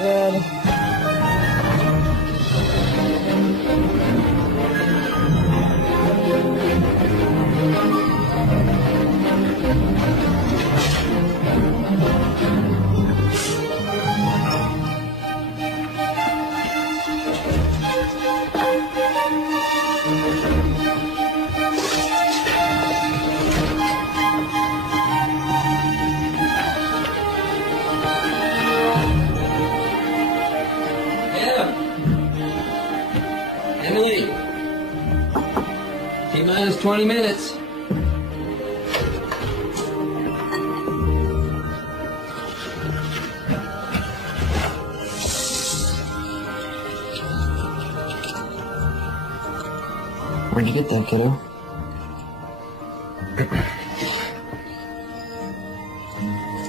Good. Emily, T-minus 20 minutes. Where'd you get that, kiddo?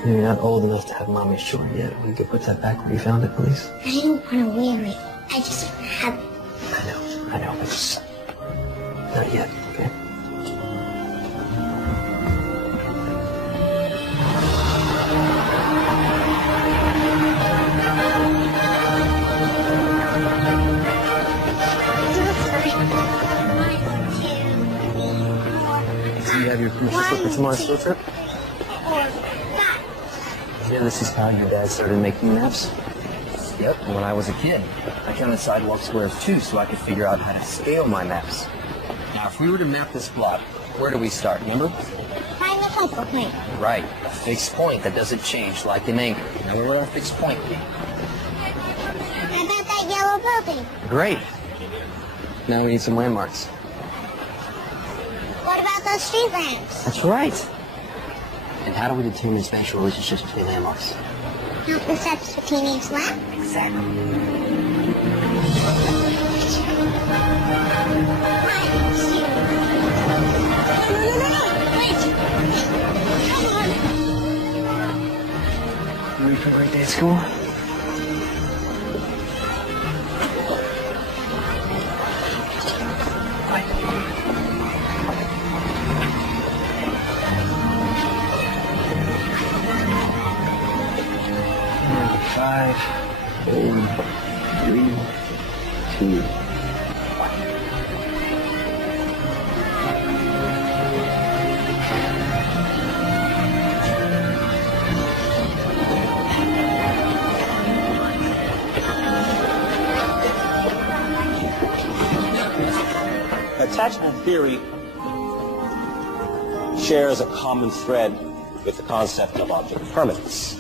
You're not old enough to have mommy's chore yet. You could put that back where you found it, please. I didn't want to wear it. I just have it. I know, but just not yet, okay? Do you have your permission slip for tomorrow's field trip? Yeah, this is how your dad started making maps. Yep, when I was a kid. I counted sidewalk squares too, so I could figure out how to scale my maps. Now, if we were to map this block, where do we start, remember? Find the focal point. Right, a fixed point that doesn't change, like an anchor. Now, where would our fixed point be? How about that yellow building? Great. Now we need some landmarks. What about those street lamps? That's right. And how do we determine spatial relationships between landmarks? Not the steps between each lamp? Exactly. Ready for a great day at school? Five, 4, 3, 2, 1. Attachment theory shares a common thread with the concept of object permanence.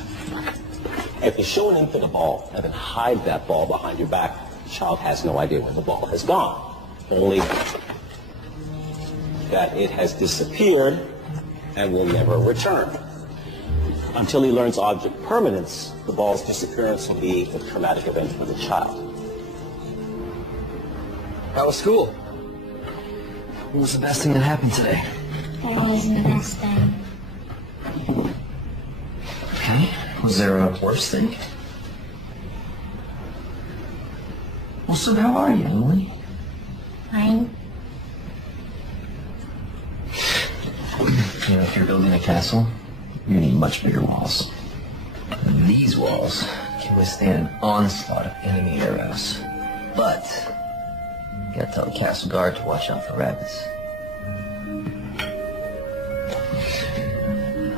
If you show an infant a ball and then hide that ball behind your back, the child has no idea where the ball has gone, only that it has disappeared and will never return. Until he learns object permanence, the ball's disappearance will be a traumatic event for the child. How was school? What was the best thing that happened today? There wasn't the best thing. Okay. Was there a worse thing? Well, so how are you, Emily? Fine. You know, if you're building a castle, you need much bigger walls. These walls can withstand an onslaught of enemy arrows. But you gotta tell the castle guard to watch out for rabbits.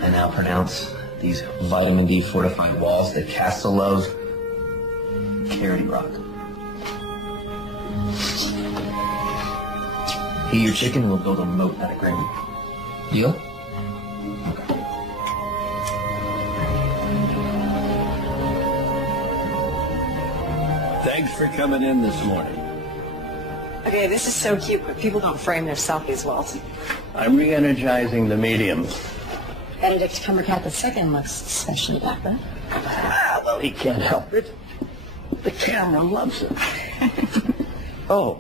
I now pronounce these vitamin D fortified walls that Castle loves Carroty Rock. Eat your chicken, we'll build a moat out of gravy. Deal? Okay. Thanks for coming in this morning. Okay, this is so cute, but people don't frame their selfies well. I'm re-energizing the medium. Benedict Cumberbatch II looks especially dapper. Well, he can't help it. The camera loves it. Oh.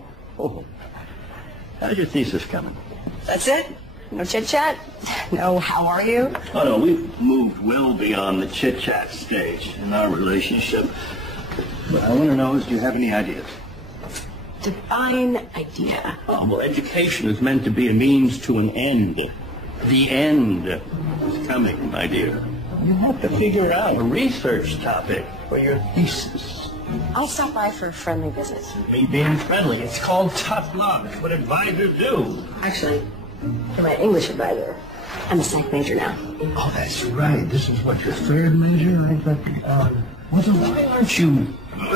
How's your thesis coming? That's it? No chit-chat? No, how are you? Oh, no, we've moved well beyond the chit-chat stage in our relationship. What I want to know is, do you have any ideas? Divine idea. Oh, well, education is meant to be a means to an end. The end is coming, my dear. You have to figure out a research topic for your thesis. I'll stop by for a friendly visit. Me being friendly, it's called tough luck. What advisors do. Actually, you're my English advisor. I'm a psych major now. Oh, that's right. This is what, your third major? I thought, well, then why aren't you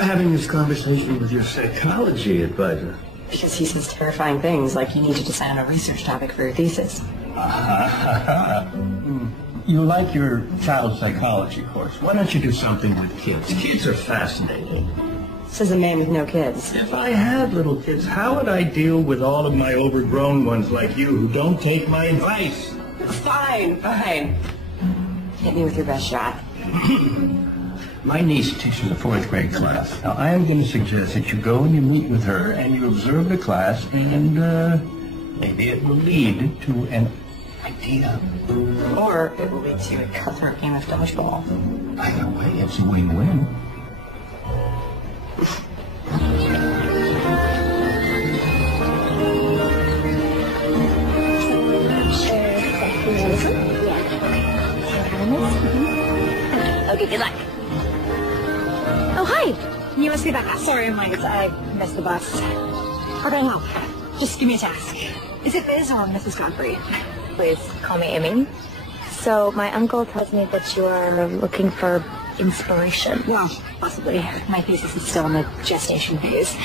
having this conversation with your psychology advisor? Because he says terrifying things like you need to decide on a research topic for your thesis. You like your child psychology course. Why don't you do something with kids? Kids are fascinating. Says a man with no kids. If I had little kids, how would I deal with all of my overgrown ones like you who don't take my advice? Fine. Hit me with your best shot. My niece teaches a 4th grade class. Now, I am going to suggest that you go and you meet with her and you observe the class, and maybe it will lead to an idea. Or it will lead to a cutthroat game of dodgeball. Either way, it's a win-win. Okay, good luck. Oh, hi. You must be back. Sorry, I'm late. I missed the bus. How can I help? Just give me a task. Is it Biz or Mrs. Godfrey? Please call me Amy. So my uncle tells me that you are looking for inspiration. Well, possibly. My thesis is still in the gestation phase.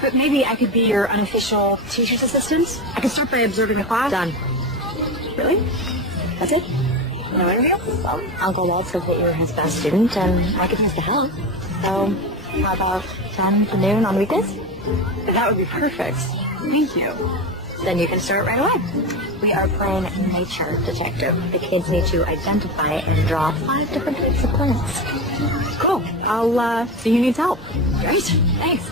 But maybe I could be your unofficial teacher's assistant. I could start by observing the class. Done. Really? That's it? No interview? Well, Uncle Walt says that you're his best student, and I could use the help. so how about 10 to noon on weekdays? That would be perfect. Thank you. Then you can start right away. We are playing nature detective. The kids need to identify and draw 5 different types of plants. Cool. I'll see who needs help. Great. Thanks.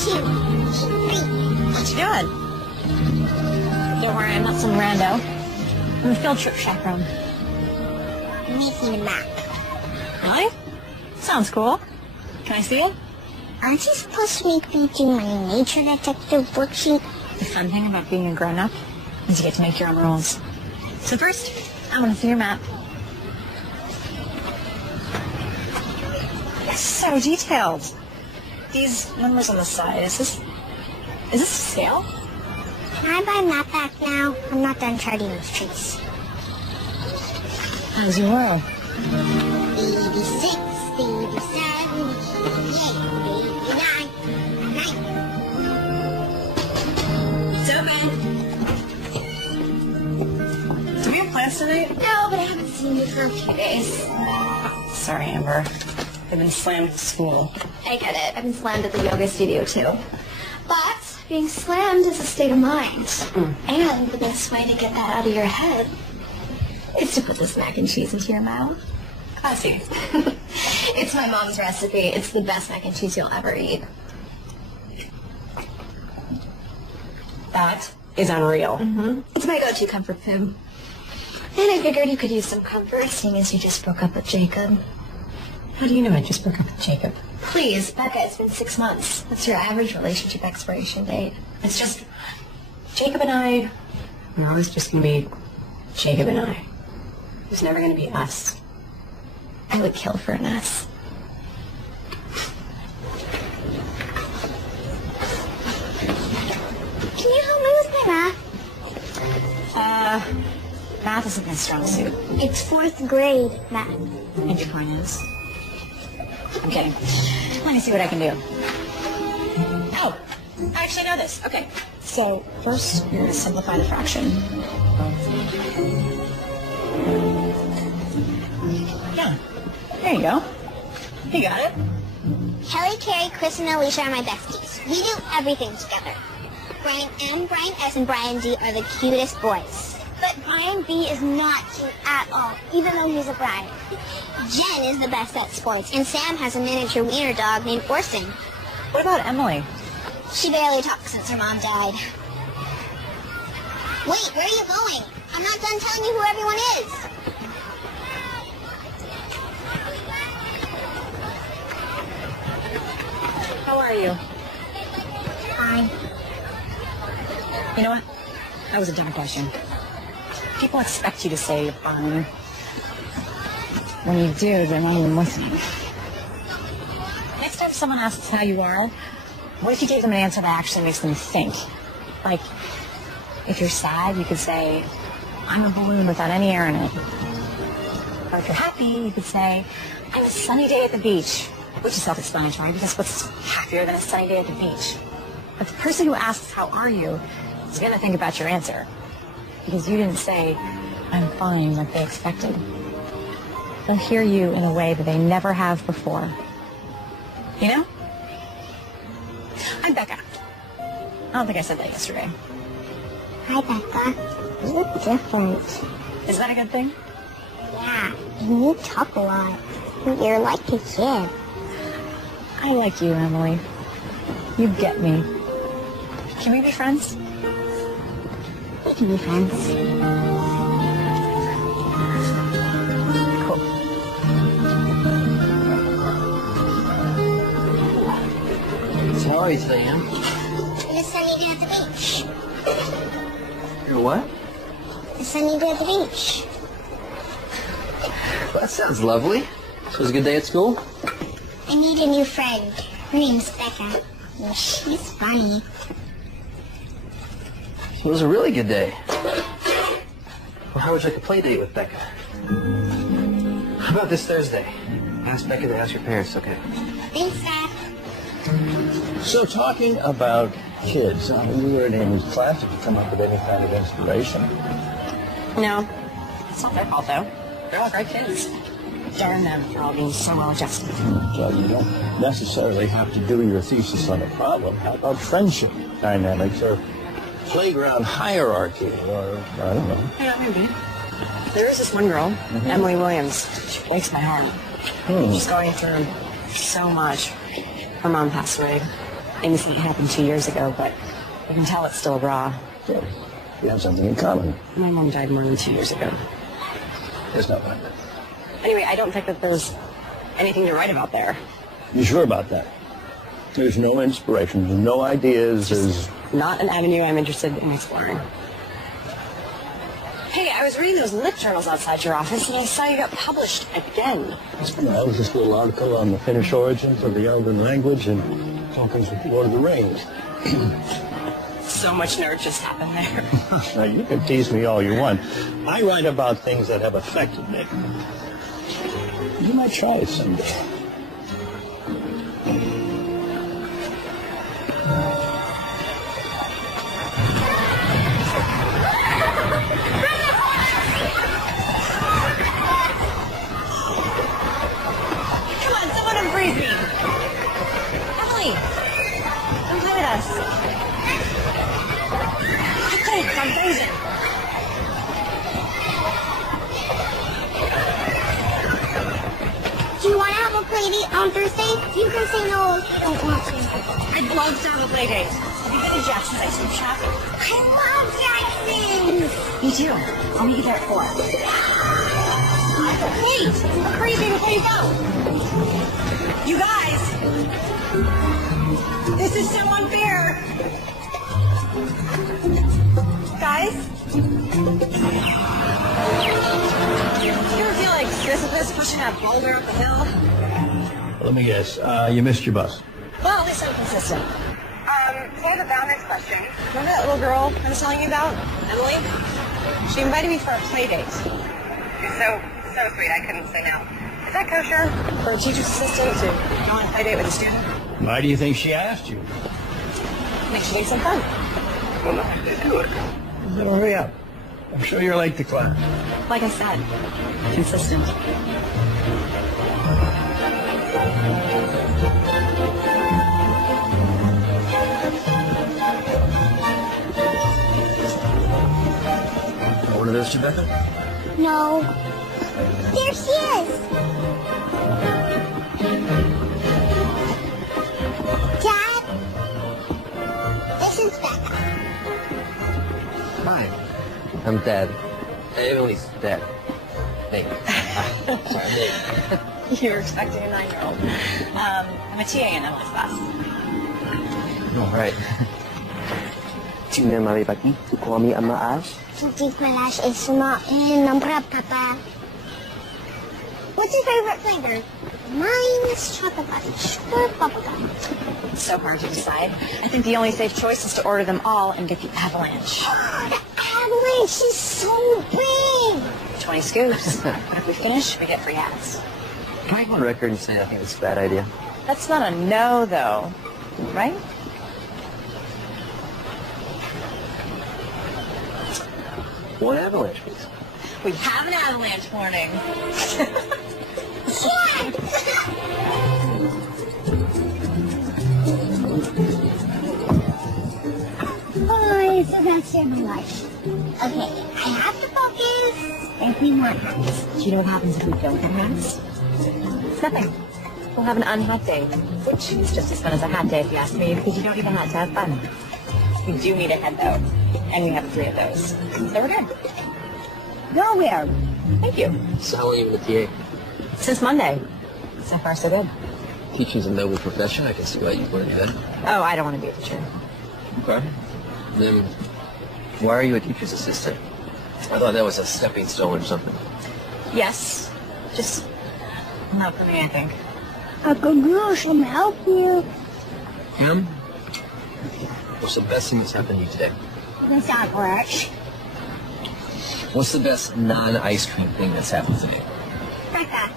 82, 83. What you doing? Don't worry, I'm not some rando. I'm a field trip chaperone. Making a map. Really? Sounds cool. Can I see it? Aren't you supposed to make me do my nature detective worksheet? The fun thing about being a grown-up is you get to make your own rules. So first, I want to see your map. It's so detailed. These numbers on the side, is this a scale? Can I buy a map back now? I'm not done charting these trees. As you will. 86, 87, 88, 89, 90. It's open. Do we have plans tonight? No, but I haven't seen you for a few days. Sorry, Amber. I've been slammed at school. I get it. I've been slammed at the yoga studio, too. But being slammed is a state of mind. And the best way to get that out of your head is to put this mac and cheese into your mouth. Classy. It's my mom's recipe. It's the best mac and cheese you'll ever eat. That is unreal. It's my go-to comfort food. And I figured you could use some comfort, seeing as you just broke up with Jacob. How do you know I just broke up with Jacob? Please, Becca, it's been 6 months. That's your average relationship expiration date. It's just Jacob and I. We're always just gonna be Jacob and I. There's never gonna be us. I would kill for an S. Can you help me with my math? Math isn't my strong suit. It's 4th grade math. And your point is? I'm kidding. Let me see what I can do. Oh, I actually know this. Okay. So first, you're going to simplify the fraction. Yeah. There you go. You got it. Kelly, Carrie, Chris, and Alicia are my besties. We do everything together. Brian M, Brian S, and Brian D are the cutest boys. But Brian B is not cute at all, even though he's a Brian. Jen is the best at sports, and Sam has a miniature wiener dog named Orson. What about Emily? She barely talks since her mom died. Wait, where are you going? I'm not done telling you who everyone is. How are you? Fine. You know what? That was a dumb question. People expect you to say you're fine. When you do, they're not even listening. Next time someone asks how you are, what if you gave them an answer that actually makes them think? Like, if you're sad, you could say, I'm a balloon without any air in it. Or if you're happy, you could say, I'm a sunny day at the beach. Which is self-explanatory, because what's happier than a sunny day at the beach? But the person who asks, how are you, is going to think about your answer. Because you didn't say, I'm fine, like they expected. They'll hear you in a way that they never have before. You know? I'm Becca. I don't think I said that yesterday. Hi, Becca. You look different. Is that a good thing? Yeah, you talk a lot. You're like a kid. I like you, Emily. You get me. Can we be friends? We can be friends. Cool. So how are you today, Em? And a sunny day at the beach. You're what? A sunny day at the beach. Well, that sounds lovely. So it was a good day at school? I need a new friend. Her name's Becca. And she's funny. So it was a really good day. Well, how would you like a play date with Becca? How about this Thursday? Ask Becca to ask your parents, okay? Thanks, Dad. So talking about kids, you were in Amy's class. Did you come up with any kind of inspiration? No. It's not their fault, though. They're all great kids. Darn them for all being so well adjusted. Well, you don't necessarily have to do your thesis on a problem. How about friendship dynamics or playground hierarchy or, I don't know. Yeah, maybe. There is this one girl, Emily Williams. She breaks my heart. She's going through so much. Her mom passed away. Things that happened 2 years ago, but you can tell it's still raw. So, we have something in common. My mom died more than 2 years ago. There's nothing. Anyway, I don't think that there's anything to write about there. You sure about that? There's no inspiration, there's no ideas, there's... Not an avenue I'm interested in exploring. Hey, I was reading those lit journals outside your office, and I saw you got published again. That was this little article on the Finnish origins of the Elven language and tokens with Lord of the Rings. So much nerd just happened there. Now, you can tease me all you want. I write about things that have affected me. You might try it someday. Come on, someone unfreeze me. Emily, come play with us. Quick, I'm freezing. Do you want to have a play date on Thursday? You can say no if you don't want to. I'd love to have a play date. Have you been to Jackson's ice cream shop? I love Jackson! Me too. I'll meet you there at 4. Wait! I'm freezing before you go! You guys! This is so unfair! Guys? You ever feel like Sisyphus pushing that boulder up the hill? Let me guess. You missed your bus. Well, at least I'm consistent. So I have a boundaries question. Remember that little girl I was telling you about? Emily? She invited me for a play date. So sweet, I couldn't say no. Is that kosher? For a teacher's assistant to go on a play date with a student? Why do you think she asked you? I think she needs some fun. Well, no, they do it. Then hurry up. I'm sure you're late to class. Like I said, consistent. One of those two, Becca? No. There she is! Dad? This is Becca. Hi. I'm Dad. Emily's Dad. Nate. Sorry, Nate. You're expecting a 9-year-old. I'm a TA in Emily's class. All right. Tuna maribati, tukwami amaas. Hindi malash is sumain ng papa. What's your favorite flavor? Mine is chocolate or bubblegum. It's so hard to decide. I think the only safe choice is to order them all and get the avalanche. Oh, the avalanche is so big. 20 scoops. But if we finish, we get free hats. Can I go on record and say I think it's a bad idea? That's not a no, though. Right? One avalanche, please. We have an avalanche warning. Oh, so that's your life. Okay, I have to focus. If we want hats. Do you know what happens if we don't have hats? It's nothing. We'll have an unhat day, which is just as fun as a hat day if you ask me, because you don't need a hat to have fun. We do need a head, though, and we have 3 of those. So we're good. Nowhere. Thank you. So how long have you been a TA? Since Monday. So far, so good. Teaching's a noble profession. I can see why you want to do that. Oh, I don't want to be a teacher. Okay. Then, why are you a teacher's assistant? I thought that was a stepping stone or something. Yes. Just not for me, I think. Uncle Goose will help you. Em, what's the best thing that's happened to you today? This avalanche. What's the best non-ice cream thing that's happened today? Becca.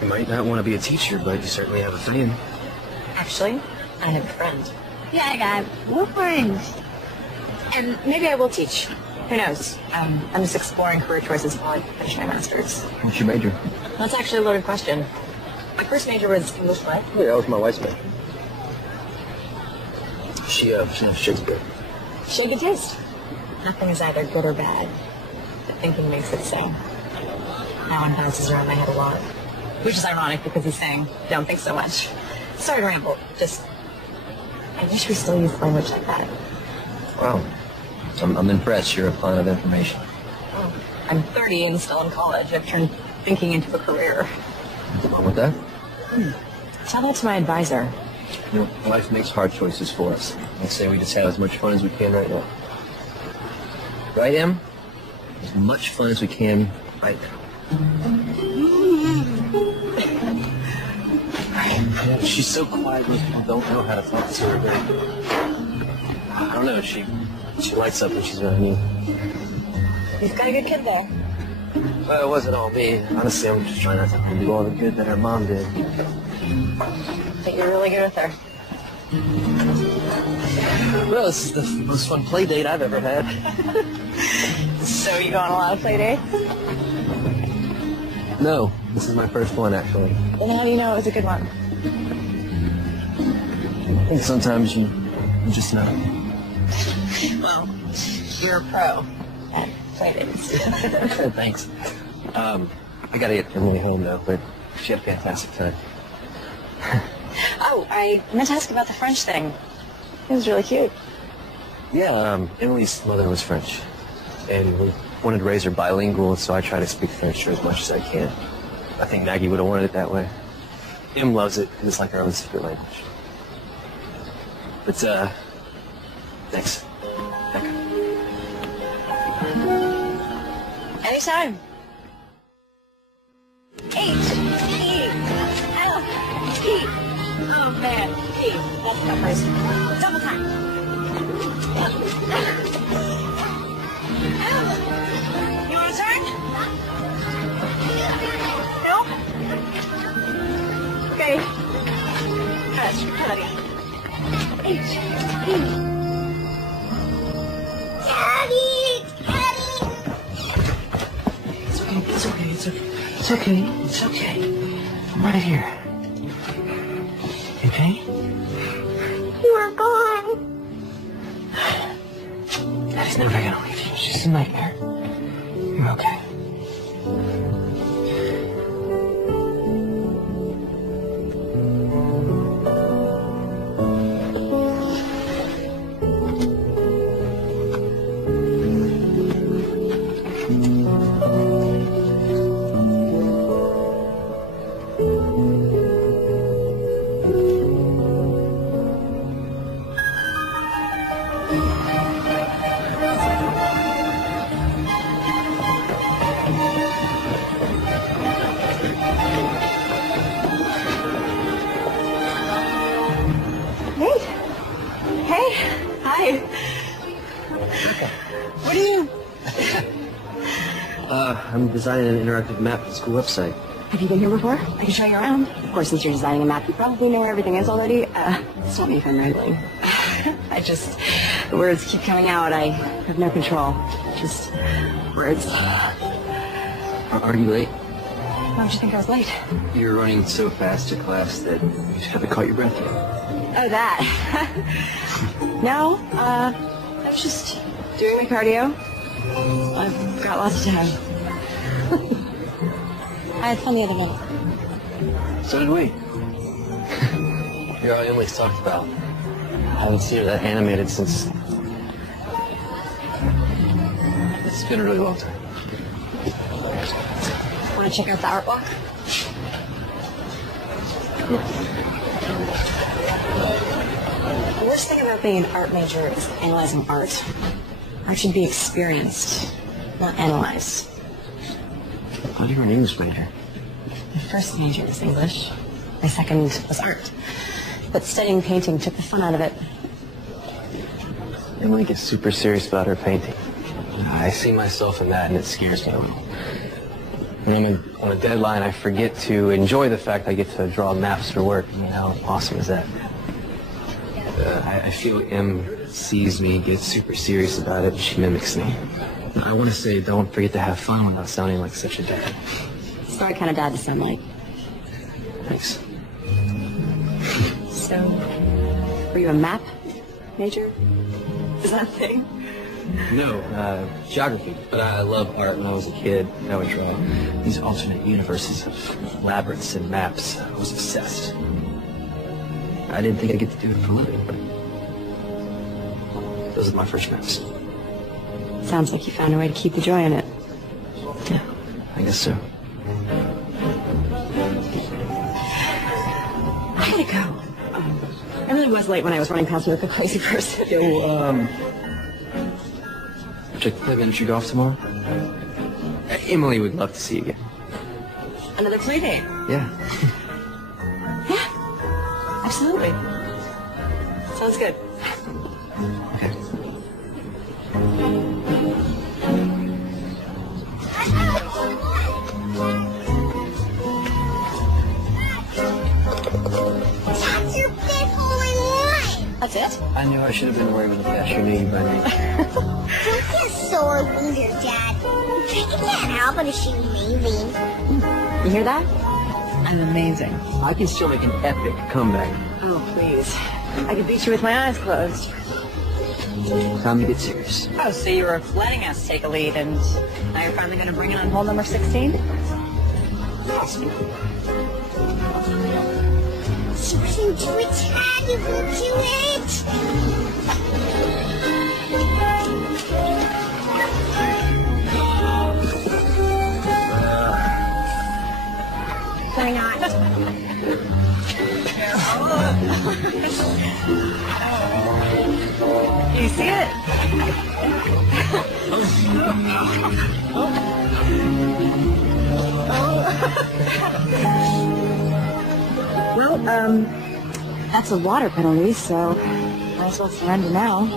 You might not want to be a teacher, but you certainly have a fan. Actually, I have a friend. Yeah, I got no friends. And maybe I will teach. Who knows? I'm just exploring career choices while I finish my master's. What's your major? That's actually a loaded question. My first major was English lit. Yeah, that was my wife's major. She loves Shakespeare. She had good taste. Nothing is either good or bad. But thinking makes it so. That one bounces around my head a lot. Which is ironic because he's saying, don't think so much. Sorry to ramble. Just, I wish we still used language like that. Wow. I'm impressed. You're a font of information. Oh, I'm 30 and still in college. I've turned thinking into a career. What's wrong with that? Tell that to my advisor. You know, life makes hard choices for us. I say we just have as much fun as we can right now. Right, Em? As much fun as we can right now. She's so quiet, most people don't know how to talk to her. But I don't know, she lights up when she's around me. You've got a good kid there. Well, it wasn't all me. Honestly, I'm just trying not to do all the good that her mom did. But you're really good with her. Well, this is the most fun play date I've ever had. So you go on a lot of play dates? No, this is my first one, actually. Then how do you know it was a good one? I think sometimes you just know. Well, you're a pro at play dates. Thanks. I gotta get Emily home now, but she had a fantastic time. Oh, I meant to ask about the French thing. It was really cute. Yeah, Emily's mother was French, and we wanted to raise her bilingual, so I try to speak French to her as much as I can. I think Maggie would have wanted it that way. Em loves it, and it's like our own secret language. But, thanks. Becca. Anytime. Oh, man. P. That's numbers. Double time. You want to turn? No? Okay. Hush. Ready. H. Daddy! Daddy! It's okay. It's okay. I'm right here. You okay? You are gone. Daddy's never gonna leave you. It's just a nightmare. You're okay. I'm designing an interactive map for the school website. Have you been here before? I can show you around. Of course, since you're designing a map, you probably know where everything is already. Stop me if I'm rambling. The words keep coming out. I have no control. Just words. Are you late? Why would you think I was late? You were running so fast to class that you haven't caught your breath yet. Oh, that. No, I was just doing my cardio. I've got lots of time. I had fun the other night. So did we. You're all Emily's talked about. I haven't seen her that animated since... It's been a really long time. Want to check out the art walk? The worst thing about being an art major is analyzing art. Art should be experienced, not analyzed. How do you an English major? My first major was English. My second was art. But studying painting took the fun out of it. Emily gets super serious about her painting. I see myself in that, and it scares me a little. When I'm on a deadline, I forget to enjoy the fact I get to draw maps for work. I mean, how awesome is that? I feel Em sees me, gets super serious about it, and she mimics me. I want to say don't forget to have fun without sounding like such a dad. It's the right kind of dad to sound like. Thanks. So, were you a map major? Is that a thing? No, geography. But I love art. When I was a kid, I would draw these alternate universes of labyrinths and maps. I was obsessed. I didn't think I'd get to do it for a living, but those are my first maps. Sounds like you found a way to keep the joy in it. Yeah, I guess so. I gotta go. I really was late when I was running past you like a crazy person. Yeah, well, would you like to play miniature golf tomorrow? Emily would love to see you again. Another play date? Yeah. Yeah, absolutely. Sounds good. Okay. That's your fifth hole in one. That's it? I knew I should have been away with the faster knee by me. Don't be a sore loser, Dad. You can't help but assume amazing. You hear that? I'm amazing. I can still make an epic comeback. Oh, please. I could beat you with my eyes closed. Time to get serious. Oh, so you were letting us take a lead, and now you're finally going to bring it on hole number 16? Susan, do it, Dad. You will do it. Why not? You see it? Well, that's a water penalty, so might as well surrender now.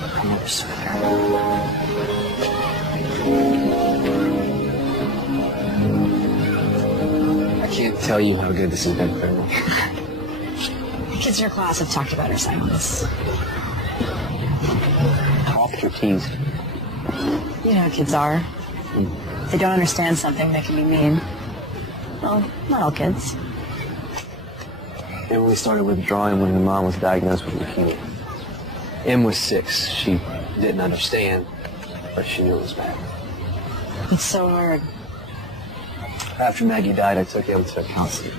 I never surrender. I can't tell you how good this has been for me. The kids in your class have talked about our silence. Off your teeth. You know how kids are. If they don't understand something, they can be mean. Well, not all kids. Emily started withdrawing when her mom was diagnosed with leukemia. Em was 6. She didn't understand, but she knew it was bad. It's so hard. After Maggie died, I took Em to a counselor.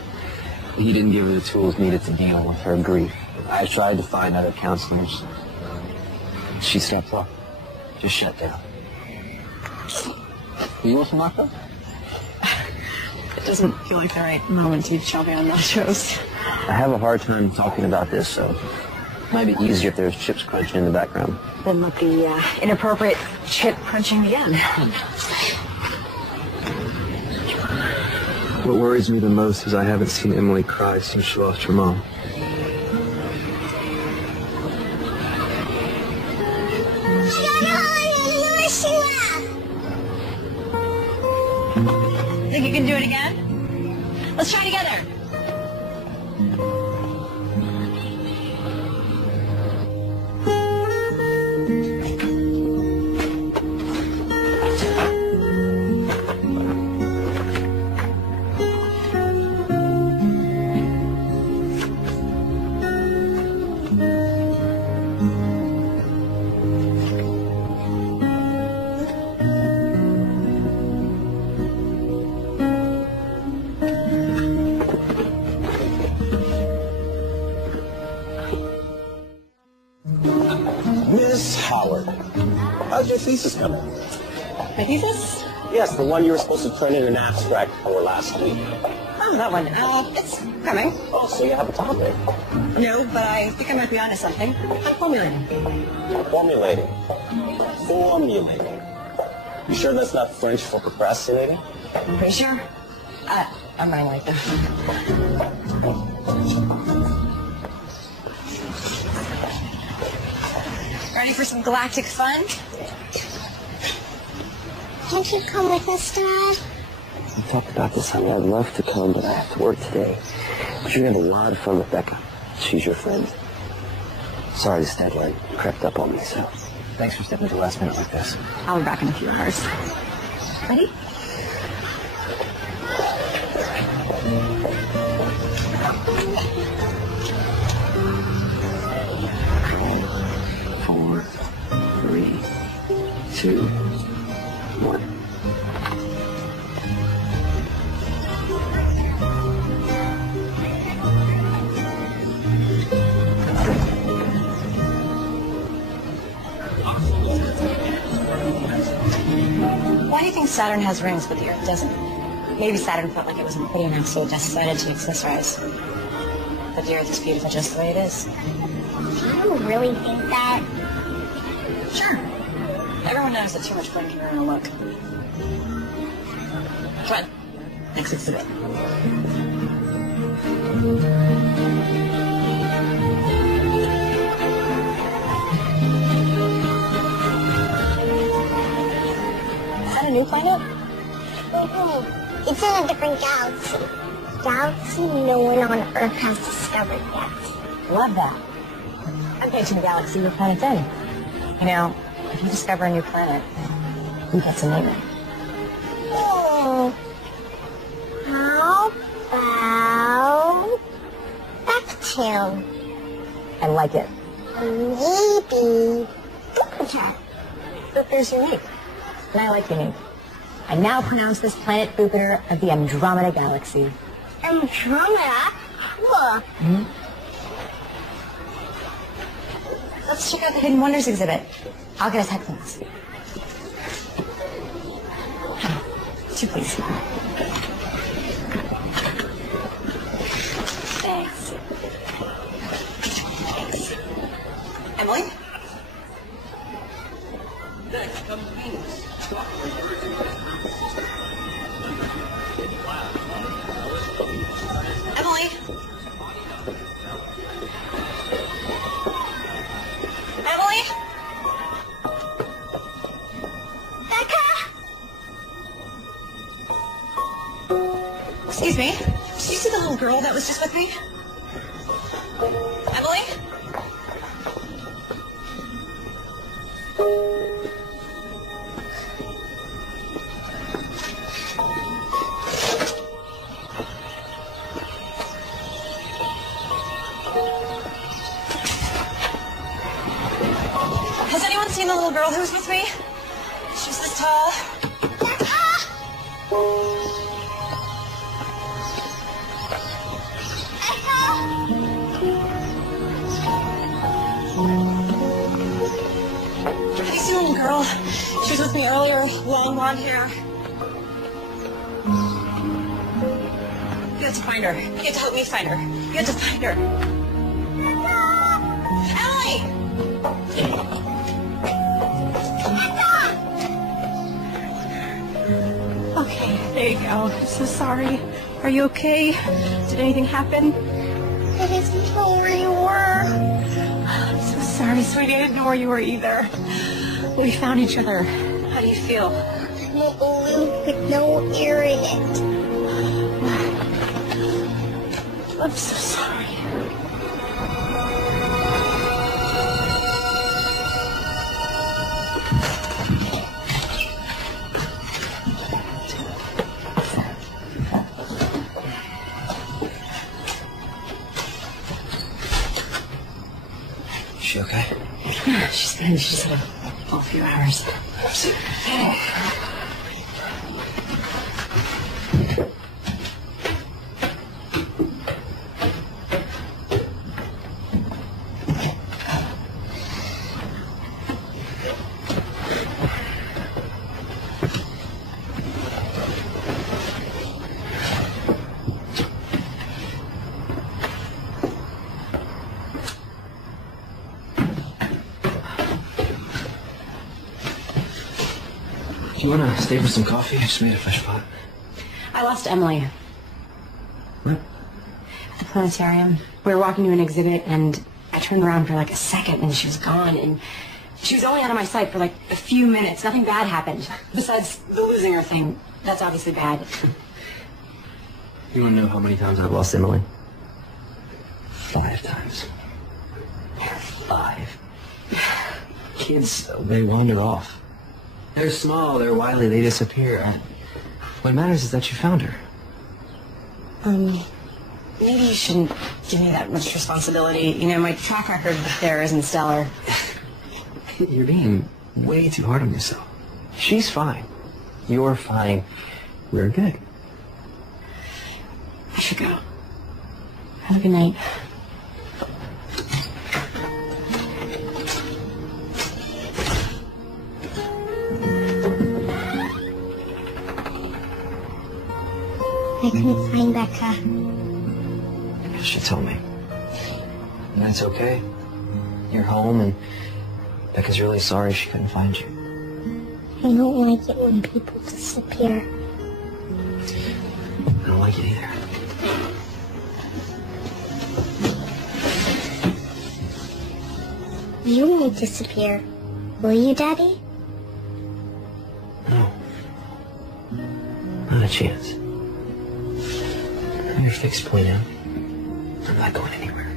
He didn't give her the tools needed to deal with her grief. I tried to find other counselors. She stopped talking. Just shut down. You want some nachos? It doesn't feel like the right moment to chow on nachos. I have a hard time talking about this, so it might be easier if there's chips crunching in the background. Then let the inappropriate chip crunching begin. What worries me the most is I haven't seen Emily cry since she lost her mom. it again? Let's try it together. Miss Howard, how's your thesis coming? My thesis? Yes, the one you were supposed to turn in an abstract for last week. Oh, that one. It's coming. Oh, so you have a topic. No, but I think I might be onto something. I'm formulating. Formulating. Formulating. You sure that's not French for procrastinating? I'm pretty sure. I'm running late though. Ready for some galactic fun? Can't you come with us, Dad? We talked about this, honey. I'd love to come, but I have to work today. But you're going to have a lot of fun with Becca. She's your friend. Sorry this deadline crept up on me, so thanks for stepping at the last minute like this. I'll be back in a few hours. Ready? Four, three, two, one. Why do you think Saturn has rings but the Earth doesn't? Maybe Saturn felt like it wasn't pretty enough, so it decided to accessorize. But the Earth is beautiful just the way it is. You really think that? Sure. Everyone knows that too much fun can ruin a look. Come on. Next exhibit. Is that a new planet? Mm-hmm. It's in a different galaxy. Galaxy no one on Earth has discovered yet. Love that. I'm pitching the galaxy your planet's in. You know, if you discover a new planet, who gets a name? How about Neptune? I like it. Maybe Jupiter. Jupiter's unique. And I like unique. I now pronounce this planet Jupiter of the Andromeda Galaxy. Andromeda? Cool. Let's check out the Hidden Wonders exhibit. I'll get us headphones. Two, please. Thanks. Emily? Emily? Emily? Becca? Excuse me. Did you see the little girl that was just with me? Emily? Has anyone seen the little girl who was with me? She was this tall. Have you seen the little girl? She was with me earlier, long blonde hair. You have to find her. You have to help me find her. You have to find her. Emily! Okay, there you go. I'm so sorry. Are you okay? Did anything happen? I didn't know where you were. I'm so sorry, sweetie. I didn't know where you were either. We found each other. How do you feel? I'm a balloon with no air in it. I'm so sorry. Is she okay? Yeah, she's fine. She's had a few hours. Do you want to stay for some coffee? I just made a fresh pot. I lost Emily What? at the planetarium. We were walking to an exhibit, and I turned around for like a second, and she was gone. And she was only out of my sight for like a few minutes. Nothing bad happened. Besides the losing her thing. That's obviously bad. You want to know how many times I've lost Emily? 5 times. 5. Kids, they wander off. They're small, they're wily, they disappear. What matters is that you found her. Maybe you shouldn't give me that much responsibility. You know, my track record there isn't stellar. You're being way too hard on yourself. She's fine. You're fine. We're good. I should go. Have a good night. I couldn't find Becca. You should tell me. And that's okay. You're home, and Becca's really sorry she couldn't find you. I don't like it when people disappear. I don't like it either. You won't disappear, will you, Daddy? No. Not a chance. You're a fixed point now. I'm not going anywhere.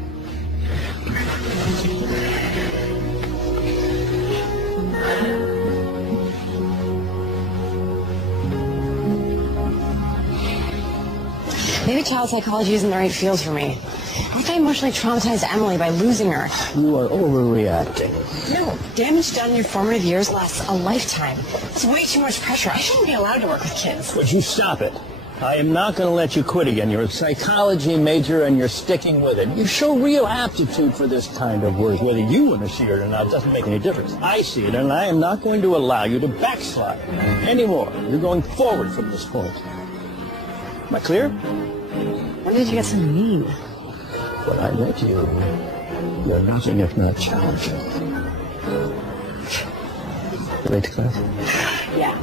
Maybe child psychology isn't the right field for me. What if I emotionally traumatized Emily by losing her? You are overreacting. No, damage done in your formative years lasts a lifetime. That's way too much pressure. I shouldn't be allowed to work with kids. Would you stop it? I am not going to let you quit again. You're a psychology major and you're sticking with it. You show real aptitude for this kind of work. Whether you want to see it or not doesn't make any difference. I see it, and I am not going to allow you to backslide anymore. You're going forward from this point. Am I clear? When did you get so mean? When I met you, you're nothing if not challenging. You late to class? Yeah.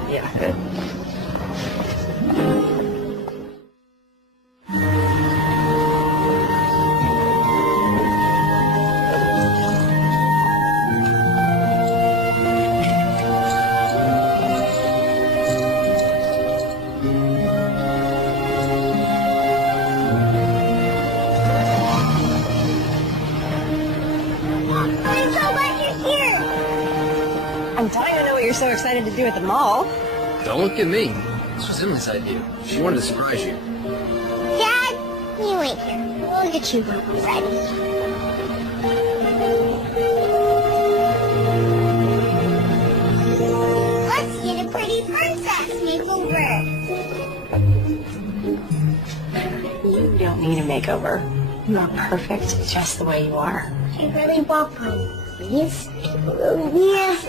I'm dying to know what you're so excited to do at the mall. Don't look at me. This was Emily's idea. She wanted to surprise you. Dad, you wait here. We'll get you when we're ready. Let's get a pretty princess makeover. You don't need a makeover. You are perfect just the way you are. I really want one. Please? Yes.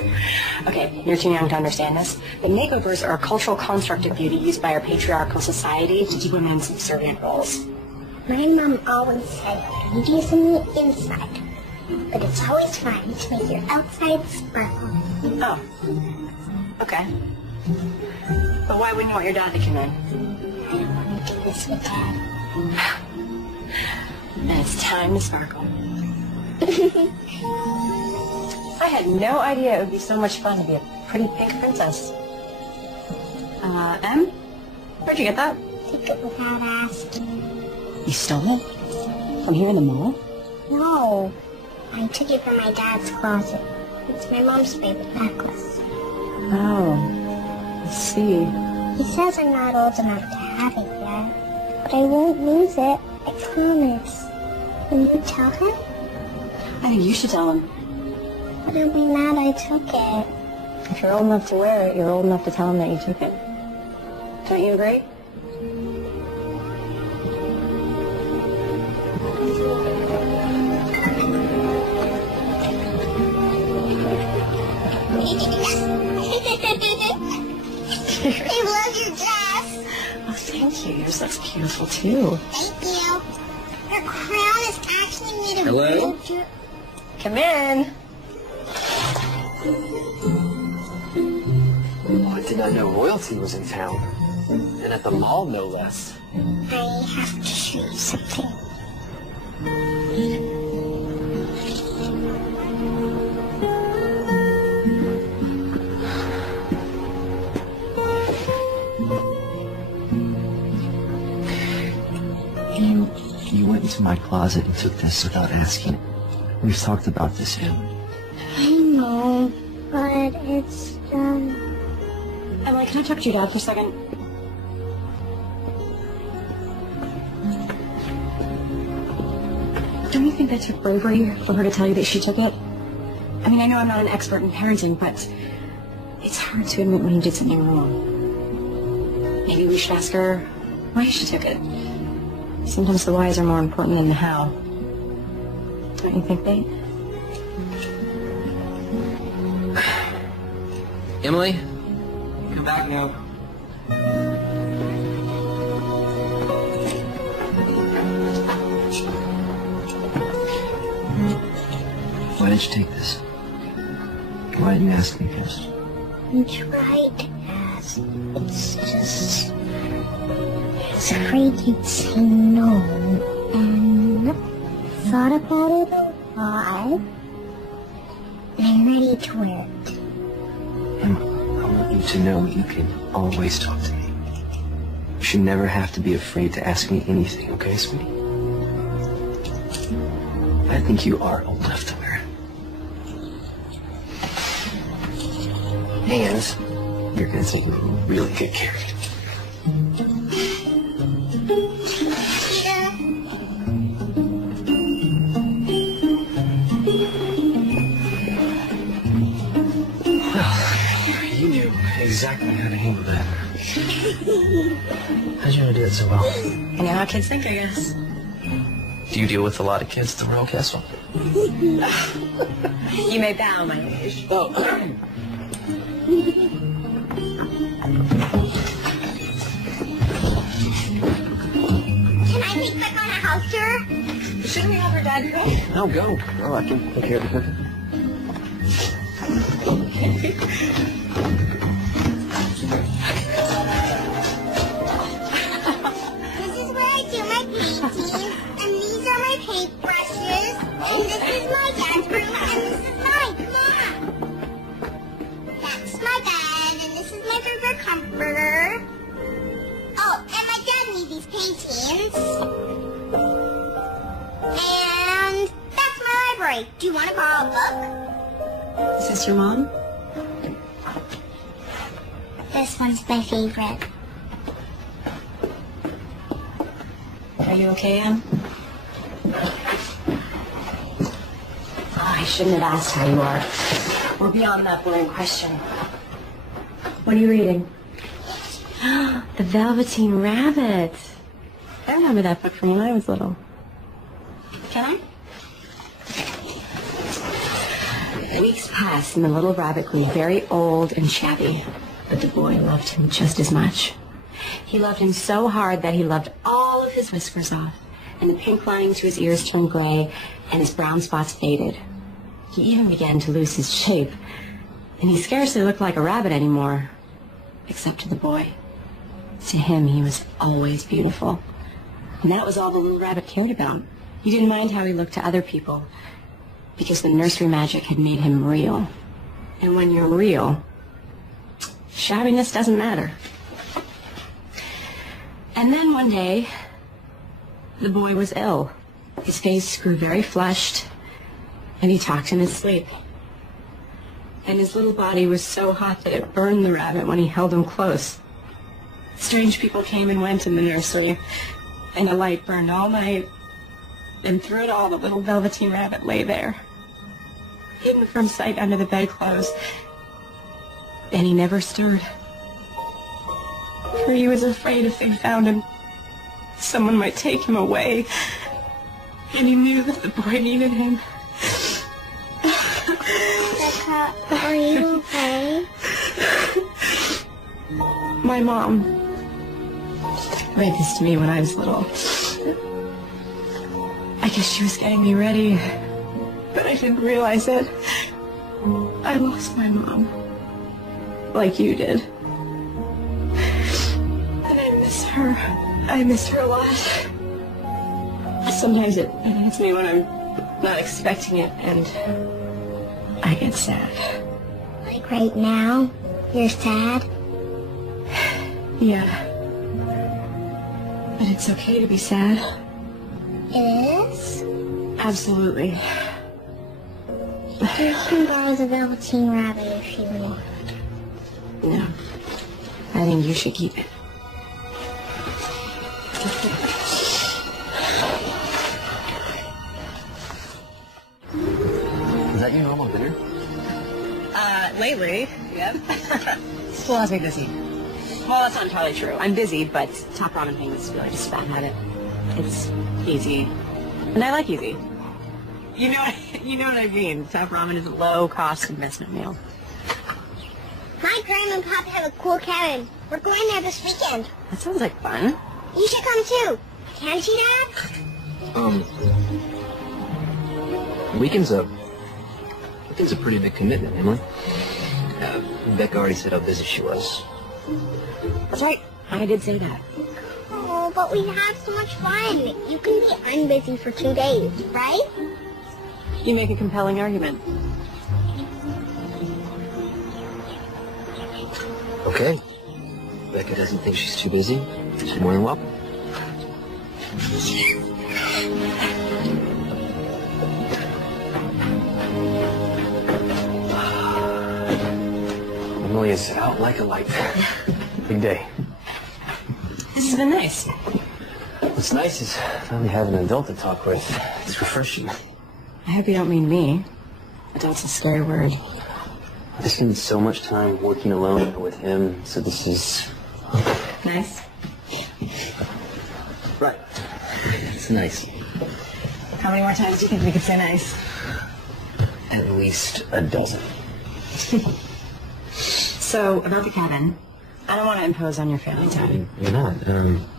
Okay, you're too young to understand this, but makeovers are a cultural construct of beauty used by our patriarchal society to keep women in subservient roles. My mom always said beauty is in the inside, but it's always fine to make your outside sparkle. Oh. Okay. But why wouldn't you want your dad to come in? I don't want to do this with Dad. And it's time to sparkle. I had no idea it would be so much fun to be a pretty pink princess. Em? Where'd you get that? Take it with Dad asked. You stole it? From here in the mall? No. I took it from my dad's closet. It's my mom's favorite necklace. Oh, I see. He says I'm not old enough to have it yet, but I won't lose it. I promise. Will you tell him? I think you should tell him. But he'll be mad I took it. If you're old enough to wear it, you're old enough to tell him that you took it. Don't you agree? I love your dress. Oh, thank you. Yours looks beautiful, too. Thank you. Your crown is actually made of Hello? real jewelry. Come in. Oh, I did not know royalty was in town. And at the mall, no less. I have to show you something. You went into my closet and took this without asking. We've talked about this, Em. I know, but it's Emily, can I talk to your dad for a second? Don't you think that took bravery for her to tell you that she took it? I mean, I know I'm not an expert in parenting, but it's hard to admit when you did something wrong. Maybe we should ask her why she took it. Sometimes the whys are more important than the how. Don't you think, babe? Emily? Come back now. Why did you take this? Why didn't you ask me first? I tried to ask. It's just I was afraid you'd say no, and thought about it a lot. And I'm ready to wear it. Em, I want you to know you can always talk to me. You should never have to be afraid to ask me anything, okay, sweetie? I think you are old enough to wear it. And you're going to take really good care of it. You knew exactly how to handle that. How'd you know to do it so well? I know how kids think, I guess. Do you deal with a lot of kids at the Royal Castle? You may bow my age. Oh. Can I take back on a house tour? Shouldn't we have her dad go? No, go. No, I can take care of the cooking. This is where I do my painting, and these are my paintbrushes, and this is my dad's room, and this is mine. Come on. That's my bed, and this is my favorite comforter. Oh, and my dad made these paintings. And that's my library. Do you want to borrow a book? Is this your mom? This one's my favorite. Are you okay, Em? Oh, I shouldn't have asked how you are. We're beyond that boring question. What are you reading? The Velveteen Rabbit. I remember that book from when I was little. Can I? Weeks passed and the little rabbit grew very old and shabby, but the boy loved him just as much. He loved him so hard that he loved all of his whiskers off, and the pink lining to his ears turned gray, and his brown spots faded. He even began to lose his shape, and he scarcely looked like a rabbit anymore, except to the boy. To him, he was always beautiful, and that was all the little rabbit cared about. He didn't mind how he looked to other people, because the nursery magic had made him real. And when you're real, shabbiness doesn't matter. And then one day, the boy was ill. His face grew very flushed, and he talked in his sleep. And his little body was so hot that it burned the rabbit when he held him close. Strange people came and went in the nursery, and a light burned all night, and through it all the little Velveteen Rabbit lay there, hidden from sight under the bedclothes, and he never stirred. For he was afraid if they found him, someone might take him away, and he knew that the boy needed him. Becca, are you okay? My mom read this to me when I was little. I guess she was getting me ready, but I didn't realize it. I lost my mom, like you did. And I miss her. I miss her a lot. Sometimes it hits me when I'm not expecting it, and I get sad. Like right now? You're sad? Yeah. But it's okay to be sad. It is? Absolutely. You can borrow the Velveteen Rabbit if you want. No. I think you should keep it. Is that your normal dinner? Lately, yep. School has me busy. Well, that's not entirely true. I'm busy, but top ramen thing is really just a bad habit. It's easy. And I like easy. You know what I mean. Top ramen is a low-cost investment meal. My grandma and Papa have a cool cabin. We're going there this weekend. That sounds like fun. You should come too. Can't you, Dad? Weekend's a pretty big commitment, Emily. Becca already said how busy she was. That's right. I did say that. Oh, but we have so much fun. You can be unbusy for 2 days, right? You make a compelling argument. Okay. Becca doesn't think she's too busy. She's more than welcome. Emily is out like a light. Big day. This has been nice. What's nice is finally having an adult to talk with. It's refreshing. I hope you don't mean me. Adult's a scary word. I spend so much time working alone with him, so this is... Nice. Right. It's nice. How many more times do you think we could say nice? At least a dozen. So, about the cabin, I don't want to impose on your family time. You're not.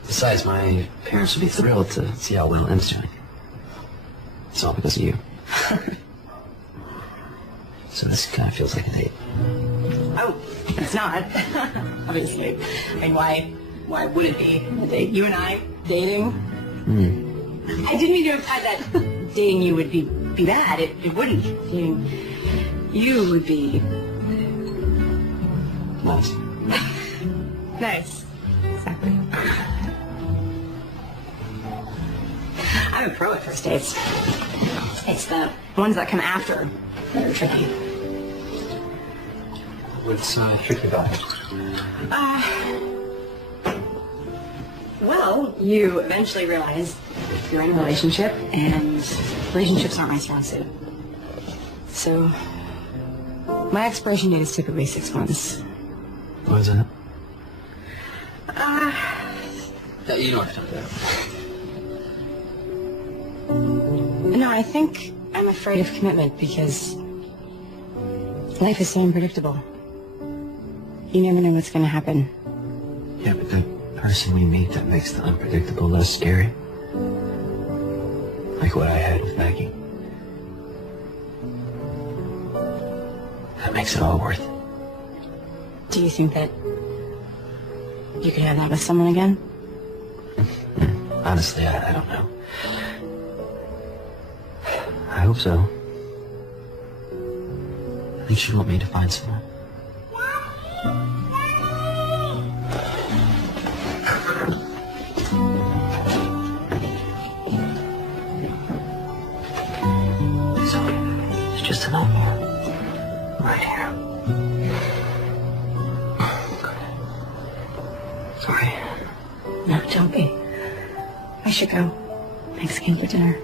Besides, my parents would be thrilled to see how well Em's doing. It's all because of you. So this kind of feels like a date. Oh, it's not. Obviously. I mean, why would it be a date? You and I dating? I didn't mean to imply that dating you would be bad. It wouldn't. You would be... Nice. Nice. Exactly. I'm a pro at first dates. It's the ones that come after that are tricky. What's tricky about it? Well, you eventually realize you're in a relationship, and relationships aren't my strong suit. So, my expiration date is typically 6 months. What is it? You don't have to talk about it. No, I think I'm afraid of commitment because life is so unpredictable. You never know what's going to happen. Yeah, but the person we meet that makes the unpredictable less scary. Like what I had with Maggie. That makes it all worth it. Do you think that you could have that with someone again? Honestly, I don't know. I hope so. I think she'd want me to find someone. Listen up here. Right here. Good. Sorry. No, don't be. I should go. Mexican for dinner.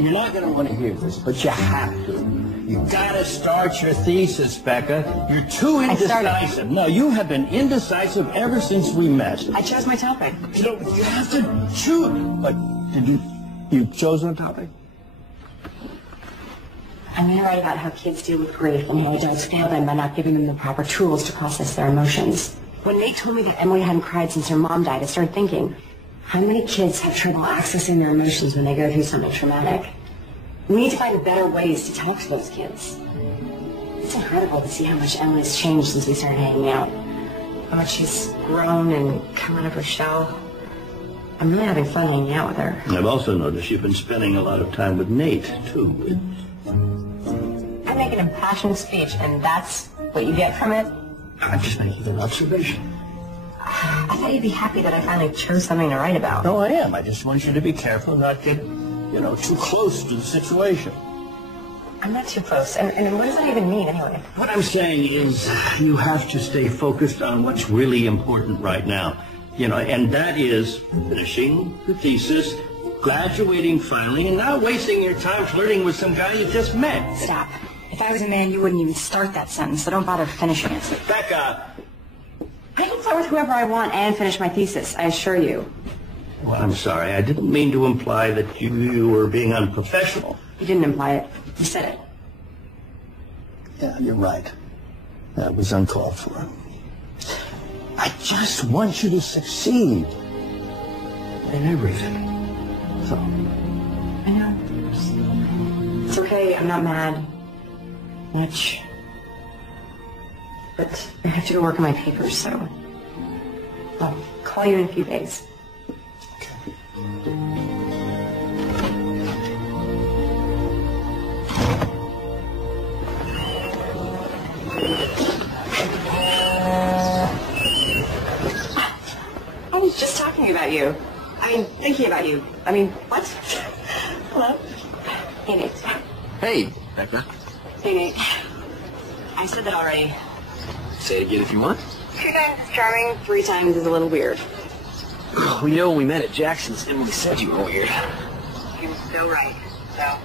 You're not going to want to hear this, but you have to. You gotta start your thesis, Becca. You're too indecisive. No, you have been indecisive ever since we met. I chose my topic. You have to choose. But did you chose a topic? I'm going to write about how kids deal with grief and how adults fail them by not giving them the proper tools to process their emotions. When Nate told me that Emily hadn't cried since her mom died, I started thinking, how many kids have trouble accessing their emotions when they go through something traumatic? We need to find better ways to talk to those kids. It's incredible to see how much Emily's changed since we started hanging out. How much she's grown and come out of her shell. I'm really having fun hanging out with her. I've also noticed you've been spending a lot of time with Nate, too. I make an impassioned speech, and that's what you get from it? I'm just making an observation. I thought you'd be happy that I finally chose something to write about. No, I am. I just want you to be careful not to get, too close to the situation. I'm not too close. And what does that even mean, anyway? What I'm saying is you have to stay focused on what's really important right now. And that is finishing the thesis, graduating finally, and not wasting your time flirting with some guy you just met. Stop. If I was a man, you wouldn't even start that sentence, so don't bother finishing it. Becca! I can flirt with whoever I want and finish my thesis, I assure you. Well, I'm sorry. I didn't mean to imply that you were being unprofessional. You didn't imply it. You said it. Yeah, you're right. That was uncalled for. I just want you to succeed in everything. So. I know. It's okay. I'm not mad. Much. But I have to go work on my papers, so I'll call you in a few days. I was just talking about you. Thinking about you. What? Hello? Hey, Nate. Hey, Becca. Hey, Nate. I said that already. Say it again if you want. 2 times charming, 3 times is a little weird. Well, when we met at Jackson's, Emily said you were weird. You're so right. So,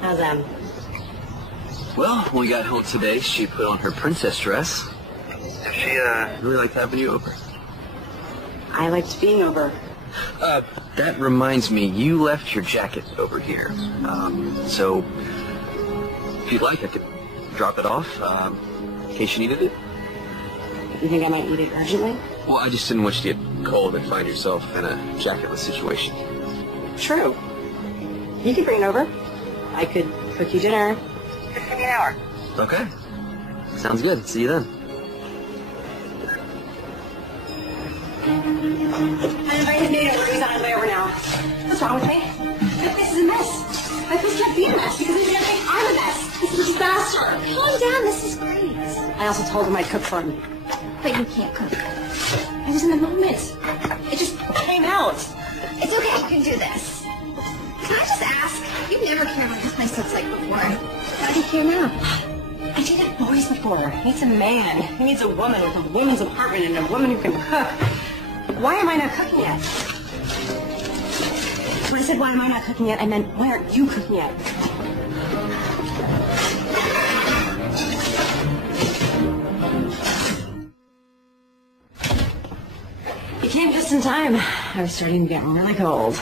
how's Em? Well, when we got home today, she put on her princess dress. So she, really liked having you over. I liked being over. That reminds me, you left your jacket over here. So, if you'd like, I could drop it off, in case you needed it. You think I might need it urgently? Well, I just didn't want you to get cold and find yourself in a jacketless situation. True. You could bring it over. I could cook you dinner. Just give me an hour. Okay. Sounds good. See you then. I invited Nate over. He's on his way over now. What's wrong with me? This is a mess. My place can't be a mess because he's going to think I'm a mess. This is a disaster. Calm down, this is great. I also told him I'd cook for him. But you can't cook. I was in the moment. It just came out. It's okay, you can do this. Can I just ask? You've never cared what this place looks like before. Why do you care now? I dated boys before. He needs a man. He needs a woman with a woman's apartment and a woman who can cook. Why am I not cooking yet? When I said why am I not cooking yet, I meant why aren't you cooking yet? You came just in time. I was starting to get really cold.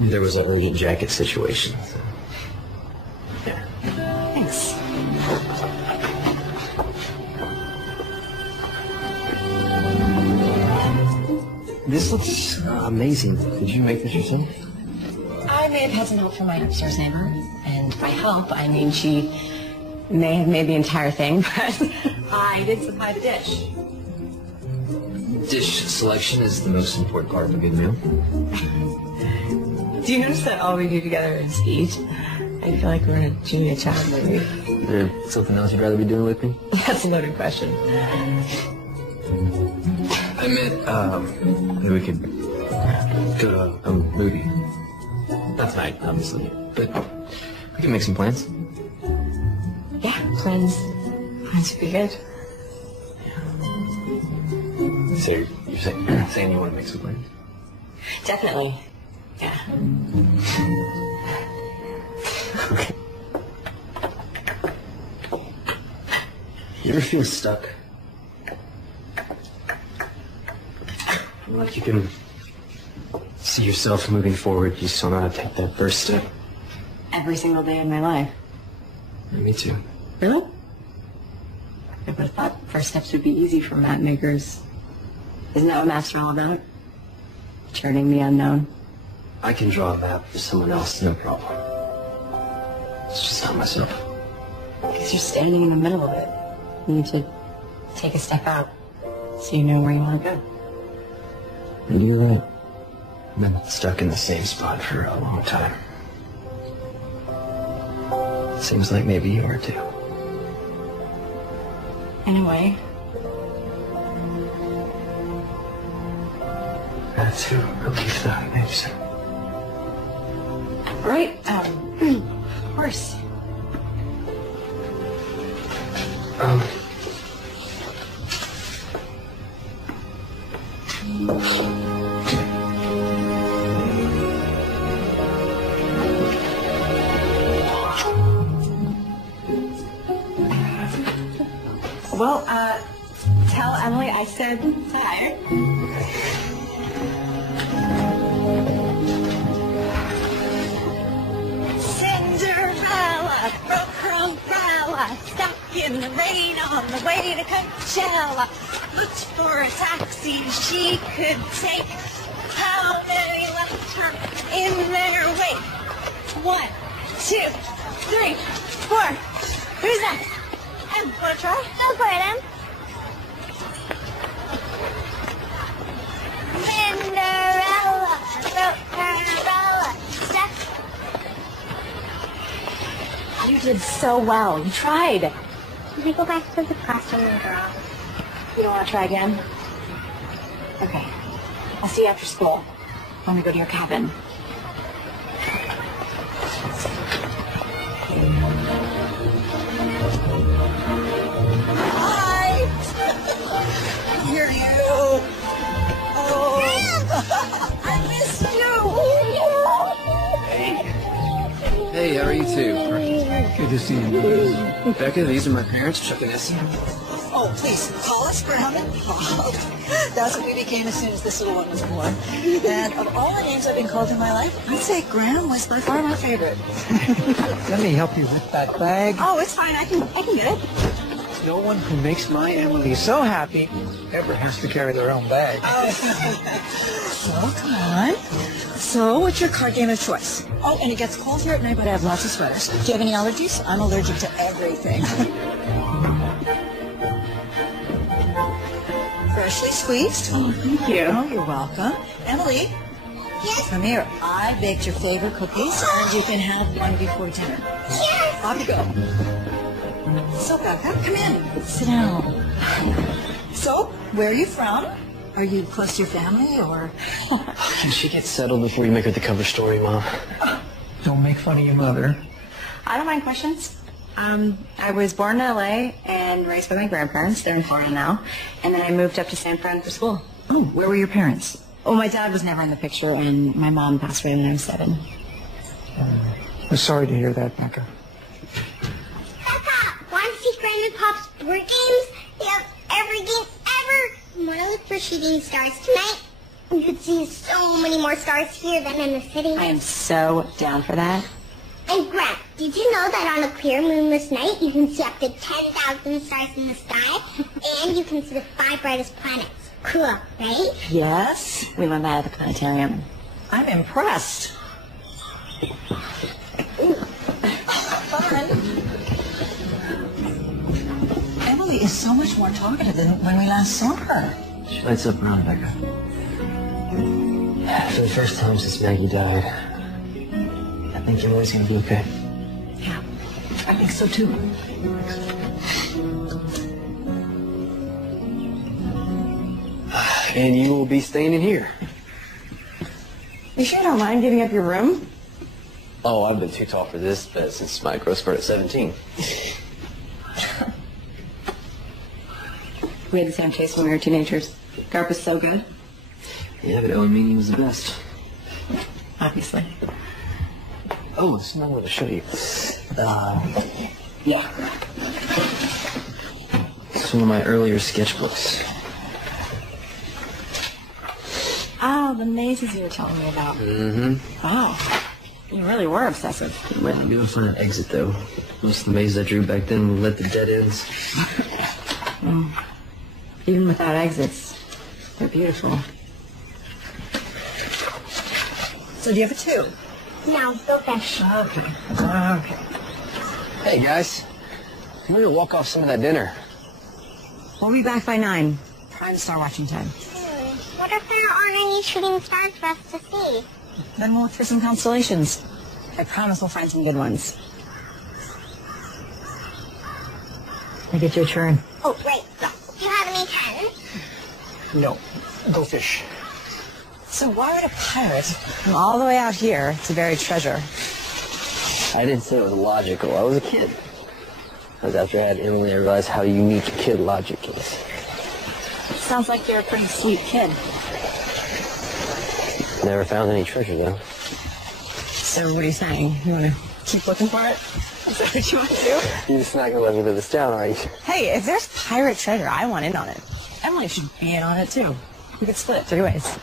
There was an urgent jacket situation. So. Yeah. Thanks. This looks amazing. Did you make this yourself? I may have had some help from my upstairs neighbor, and by help, I mean she may have made the entire thing, but I did supply the dish. Dish selection is the most important part of a good meal. Do you notice that all we do together is eat? I feel like we're in a Julia Child movie. Is there something else you'd rather be doing with me? That's a loaded question. I meant, maybe we could go to a movie. Not tonight, obviously, but we can make some plans. Yeah, plans would be good. So you're saying you want to make some plans? Definitely. Yeah. Okay. You ever feel stuck? Like you can see yourself moving forward, you just don't know how to take that first step? Every single day of my life. Me too. Really? I would have thought first steps would be easy for map makers. Isn't that what maps are all about? Charting the unknown. I can draw a map for someone else, no problem. It's just not myself. Because you're standing in the middle of it. You need to take a step out so you know where you want to go. Maybe you're right. I've been stuck in the same spot for a long time. Seems like maybe you are too. Anyway. That's a relief, though. Thanks. Right, of course. Well, tell Emily I said hi. Cinderella broke her umbrella, stuck in the rain on the way to Coachella. Looked for a taxi she could take. How many left her in their wake? 1, 2, 3, 4. Who's next? Em, wanna try? Go for it, Em. Cinderella broke her umbrella, stuck. You did so well. You tried. Can we go back to the classroom and draw? You don't want to try again? Okay. I'll see you after school when we go to your cabin. Hi! Here you. Oh, I missed you. Hey, how are you two? Good to see you. Becca, these are my parents, Chuck and Essie. Oh, please, call us Graham and Bob. That's what we became as soon as this little one was born. And of all the names I've been called in my life, I'd say Graham was by far my favorite. Let me help you with that bag. Oh, it's fine. I can get it. No one who makes my Emily so happy ever has to carry their own bag. So, come on. So, what's your card game of choice? Oh, and it gets cold here at night, but I have lots of sweaters. Do you have any allergies? I'm allergic to everything. Freshly squeezed. Oh, thank you. Oh, you're welcome. Emily. Yes? Come here. I baked your favorite cookies, and you can have one before dinner. Yes! Off you go. So, Becca, come in. Sit down. So, where are you from? Are you close to your family, or? Can she get settled before you make her the cover story, Mom? Don't make fun of your mother. I don't mind questions. I was born in LA and raised by my grandparents. They're in Florida now. And then I moved up to San Fran for school. Oh, where were your parents? Oh, my dad was never in the picture, and my mom passed away when I was 7. I'm sorry to hear that, Becca. Papa, want to see Grandma and Pop's board games? They have every game ever. Want to look for shooting stars tonight? You could see so many more stars here than in the city. I am so down for that. And Grant, did you know that on a clear moonless night you can see up to 10,000 stars in the sky? And you can see the 5 brightest planets. Cool, right? Yes. We learned that at the planetarium. I'm impressed. Fun. Emily is so much more talkative than when we last saw her. She lights up around Becca. For the first time since Maggie died, think Emily's gonna be okay. Yeah, I think so too. And you will be staying in here. You sure don't mind giving up your room? Oh, I've been too tall for this bed since my growth spurt at 17. We had the same taste when we were teenagers. Garp was so good. Yeah, but Meany was the best. Obviously. Oh, there's another one to show you. Yeah. It's one of my earlier sketchbooks. Oh, the mazes you were telling me about. Mm-hmm. Wow. You really were obsessive. It might not be able to find an exit, though. Most of the mazes I drew back then led to dead ends. Even without exits, they're beautiful. So do you have a tube? No, go fish. Okay. Okay. Hey, guys. I'm going to walk off some of that dinner. We'll be back by 9. Prime Star watching time. What if there aren't any shooting stars for us to see? Then we'll look for some constellations. I promise we'll find some good ones. I get your turn. Oh, wait. Do you have any 10? No. Go fish. So why would a pirate come all the way out here to bury treasure? I didn't say it was logical. I was a kid. That was after I had Emily, I realized how unique kid logic is. Sounds like you're a pretty sweet kid. Never found any treasure, though. So what are you saying? You want to keep looking for it? Is that what you want to do? You're just not going to let me live this down, are you? Hey, if there's pirate treasure, I want in on it. Emily should be in on it, too. We could split 3 ways.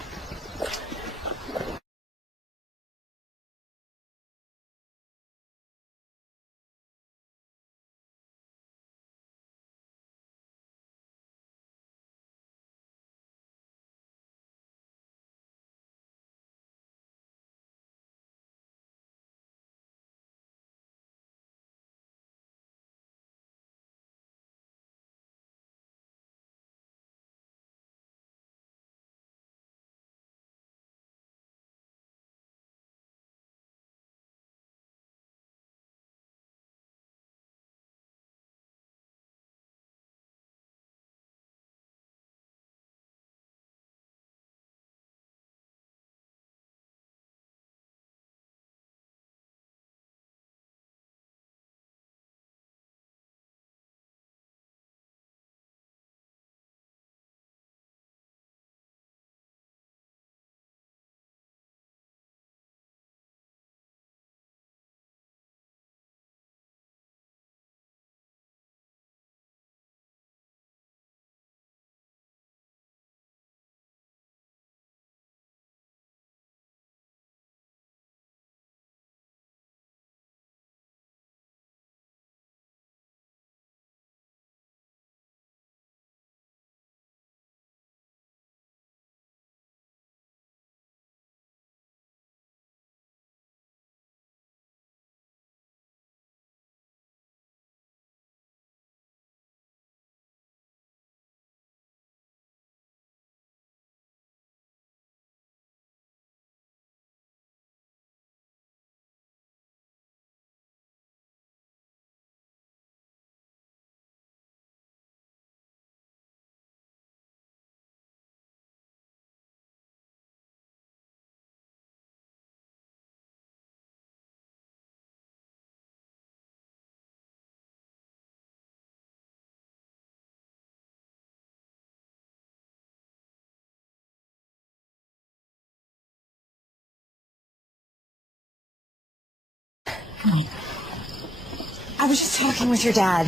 I was just talking with your dad.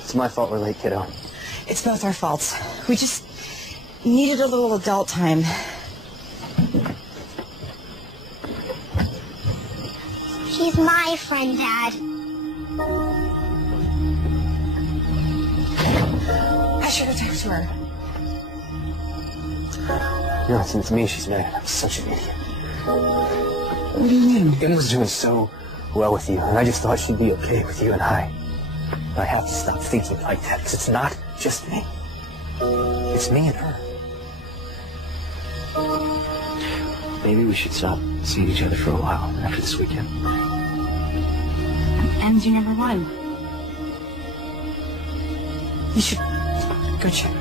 It's my fault we're late, kiddo. It's both our faults. We just needed a little adult time. She's my friend, Dad. I should have talked to her. No, it's me she's mad. I'm such an idiot. What do you mean? Emma's doing so well with you, and I just thought she'd be okay with you and I. But I have to stop thinking like that, because it's not just me. It's me and her. Maybe we should stop seeing each other for a while after this weekend. And you never won. You should go check.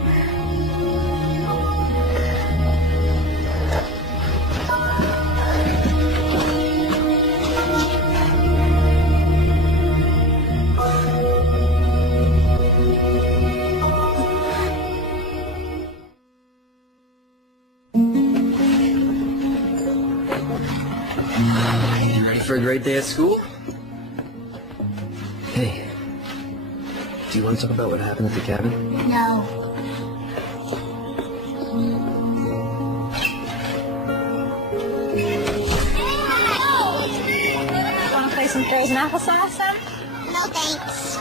For a great day at school? Hey, do you want to talk about what happened at the cabin? No. Want to play some frozen applesauce, then? No thanks.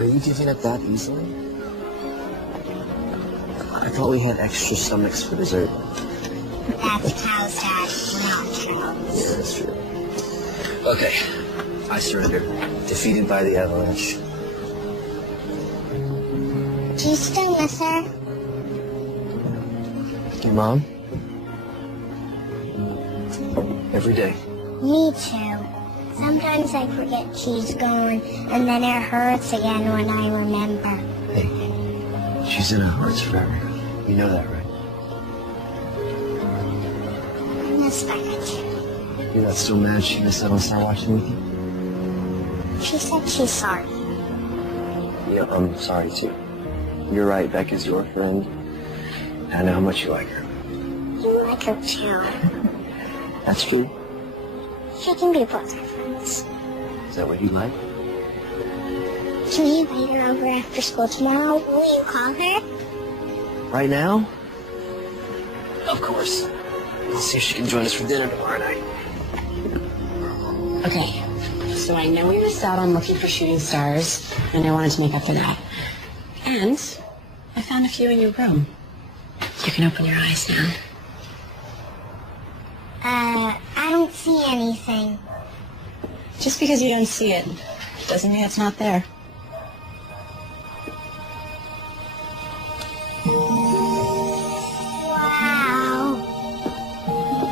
Are you giving up that easily? I thought we had extra stomachs for dessert. That's cows, Dad. We're not cows. Yeah, that's true. Okay, I surrender. Defeated by the avalanche. Do you still miss her? Your mom? Every day. Me too. Sometimes I forget she's gone, and then it hurts again when I remember. Hey, she's in our hearts forever. You know that, right? Miss Beckett. You're not still mad she missed out on Star watching with you? She said she's sorry. Yeah, I'm sorry too. You're right, Beck is your friend. I know how much you like her. You like her too. That's true. She can be both our friends. Is that what you like? Can we invite her over after school tomorrow? Will you call her? Right now? Of course. Let's see if she can join us for dinner tomorrow night. Okay, so I know we missed out on looking for shooting stars, and I wanted to make up for that. And I found a few in your room. You can open your eyes now. I don't see anything. Just because you don't see it doesn't mean it's not there. Wow.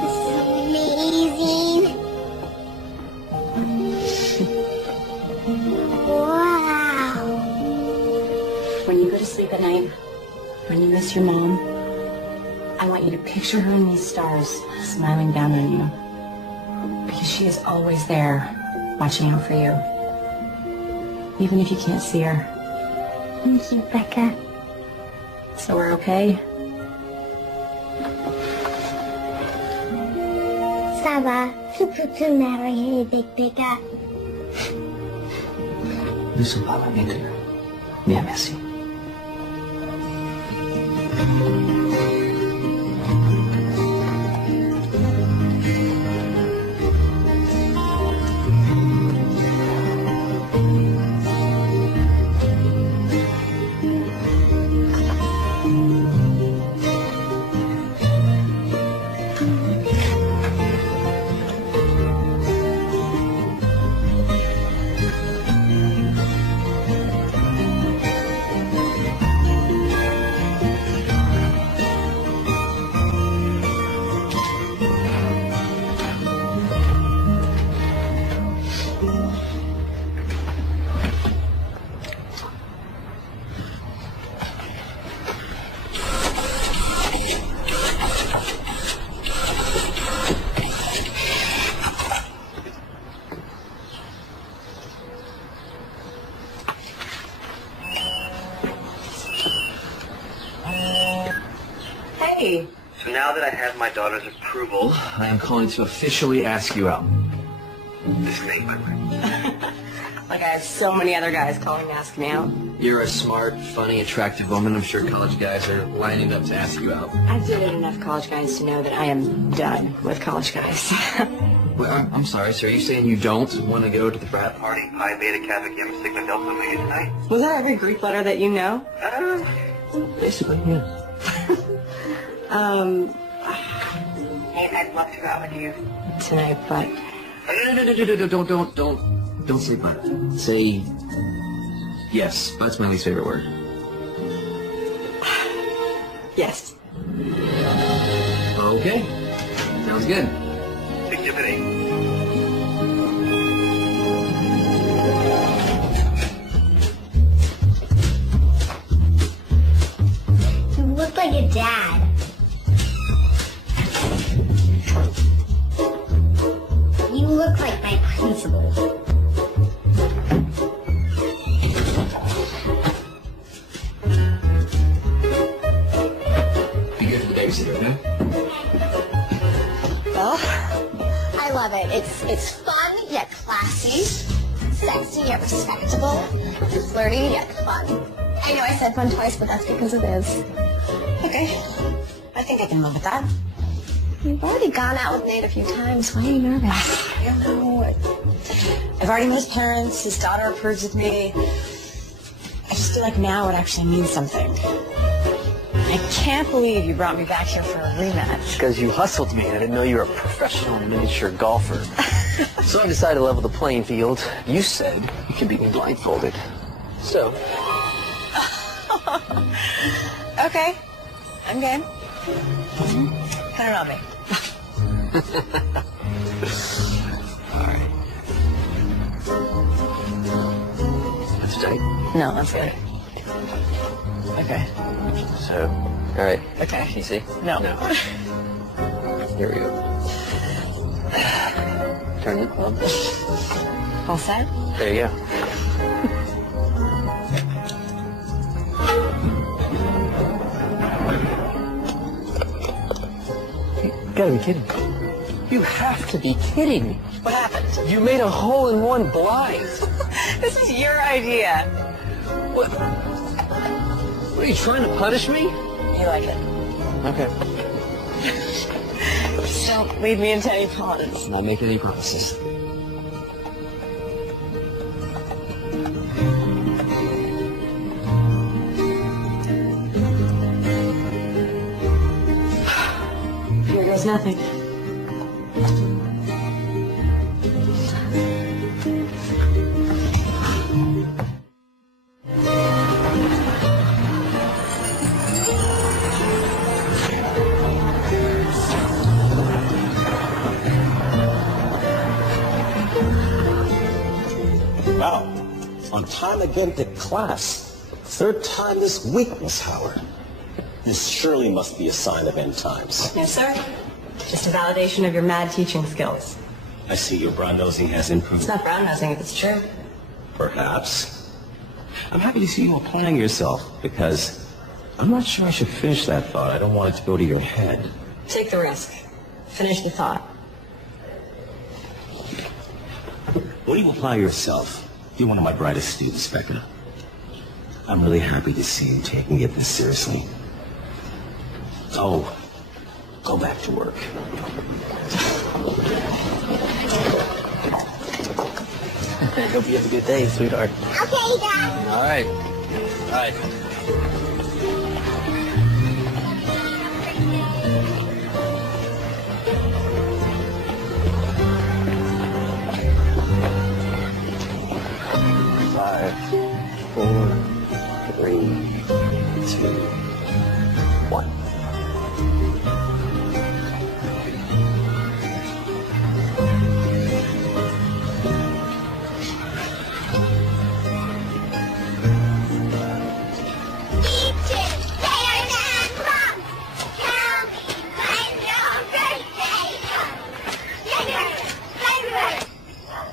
This is amazing. Wow. When you go to sleep at night, when you miss your mom, I want you to picture her in these stars, smiling down on you. Because she is always there, watching out for you. Even if you can't see her. Thank you, Becca. So we're okay? Ça va. Tu m'as Big Becca. Nous sommes pas là maintenant. Bien, merci. Hey. So now that I have my daughter's approval, I am calling to officially ask you out. This name, by the way. Like I have so many other guys calling to ask me out. You're a smart, funny, attractive woman. I'm sure college guys are lining up to ask you out. I've dated enough college guys to know that I am done with college guys. Well, I'm sorry, sir. Are you saying you don't want to go to the frat party? Pi Beta Kappa Gamma Sigma Delta Omega tonight? Was that every Greek letter that you know? Basically, yeah. I'd love to go out with you tonight, but... No, don't say but. Say Yes, that's my least favorite word. Yes. Okay. Sounds good. Exhibit A. You look like a dad. You look like my principal. Be good for the babysitter, okay? Well, I love it. It's fun yet classy, sexy yet respectable, flirty yet fun. I know I said fun twice, but that's because it is. Okay. I think I can live with that. You've already gone out with Nate a few times. Why are you nervous? I don't know. I've already met his parents. His daughter approves of me. I just feel like now it actually means something. I can't believe you brought me back here for a rematch. Because you hustled me. I didn't know you were a professional miniature golfer. So I decided to level the playing field. You said you could beat me blindfolded. So. Okay. I'm game. Put it on me. All right. That's tight. No, that's good. Okay. So, all right. Okay. You see? No. Here we go. Turn it up. All set? There you go. You gotta be kidding. You have to be kidding. What happened? You made a hole-in-one blind. This is your idea. What? What, are you trying to punish me? You like it. Okay. Just don't lead me into any ponds. Not making any promises. Here goes nothing. Wow. On time again to class. Third time this week, Miss Howard. This surely must be a sign of end times. Yes, sir. Just a validation of your mad teaching skills. I see your brown nosing has improved. It's not brown nosing if it's true. Perhaps. I'm happy to see you applying yourself, because I'm not sure I should finish that thought. I don't want it to go to your head. Take the risk. Finish the thought. When you apply yourself, you're one of my brightest students, Becca. I'm really happy to see you taking it this seriously. So, go back to work. I hope you have a good day, sweetheart. Okay, Dad. All right. All right. Five, 4, 3, 2, 1.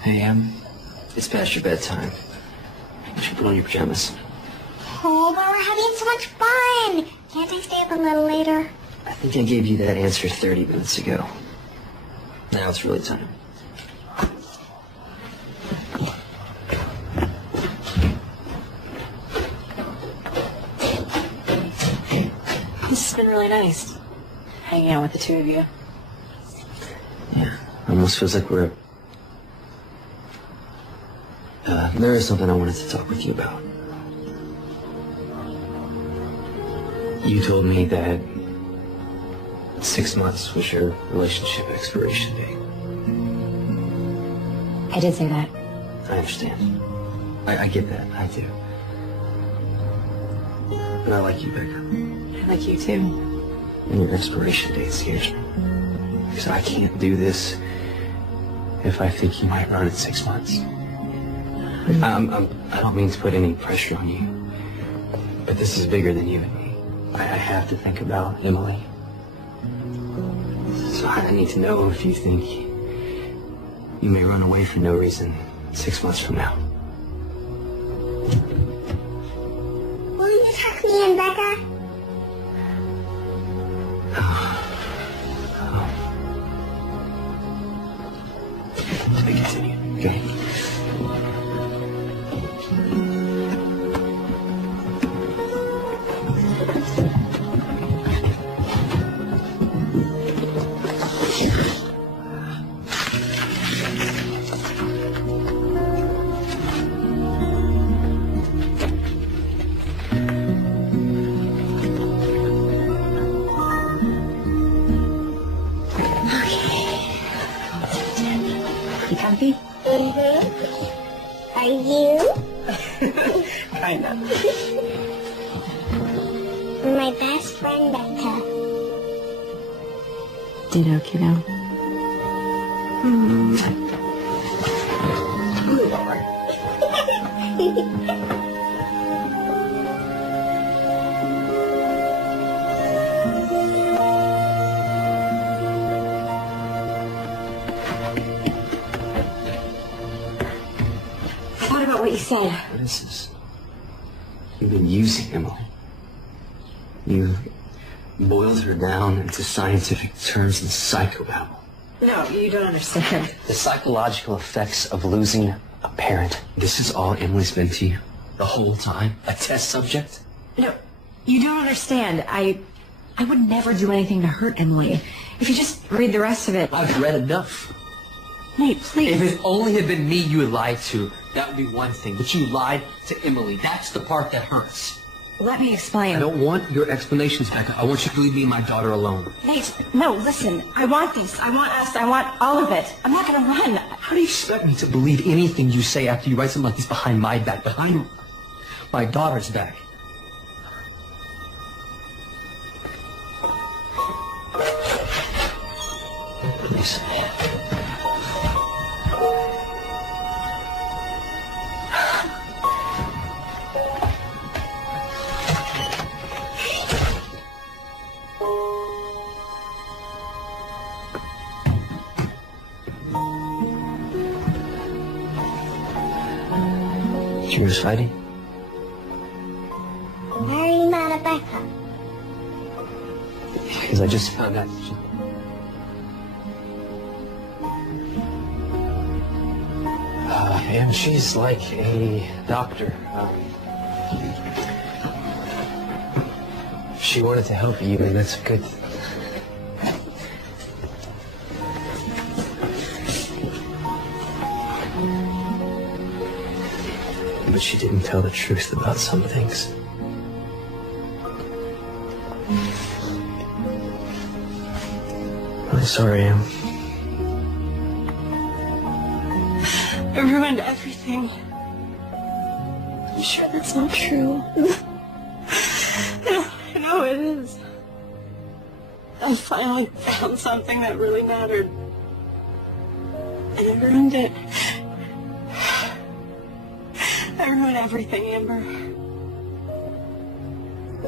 Hey, it's past your bedtime. You should put on your pajamas. Oh, but we're having so much fun. Can't I stay up a little later? I think I gave you that answer 30 minutes ago. Now it's really time. This has been really nice. Hanging out with the two of you. Yeah, almost feels like we're... there is something I wanted to talk with you about. You told me that 6 months was your relationship expiration date. I did say that. I understand. I get that. I do. And I like you, Becca. I like you too. And your expiration date scares me. Because I can't do this if I think you might run in 6 months. I don't mean to put any pressure on you, but this is bigger than you and me. I have to think about Emily. So I need to know if you think you may run away for no reason 6 months from now. Will you tuck me in, Becca? To be continued. Okay. You comfy? Mm-hmm. Are you? Kinda. You're my best friend, Becca. Ditto, kiddo. What about what you said? What is this? You've been using Emily. You've boiled her down into scientific terms and psychobabble. No, you don't understand. The psychological effects of losing a parent. This is all Emily's been to you? The whole time? A test subject? No, you don't understand. I would never do anything to hurt Emily. If you just read the rest of it. I've read enough. Nate, please. If it only had been me you had lied to, that would be one thing. But you lied to Emily. That's the part that hurts. Let me explain. I don't want your explanations, Becca. I want you to leave me and my daughter alone. Nate, no, listen. I want this. I want us. I want all of it. I'm not gonna run. How do you expect me to believe anything you say after you write something like this behind my back, behind my daughter's back? Please. You were fighting? Why are you mad at Becca? Because I just found out. And she's like a doctor. She wanted to help you, and that's a good thing. But she didn't tell the truth about some things. I'm sorry, Em. I ruined everything. I'm sure that's not true. I know it is. I finally found something that really mattered. And I ruined it. I ruined everything, Amber.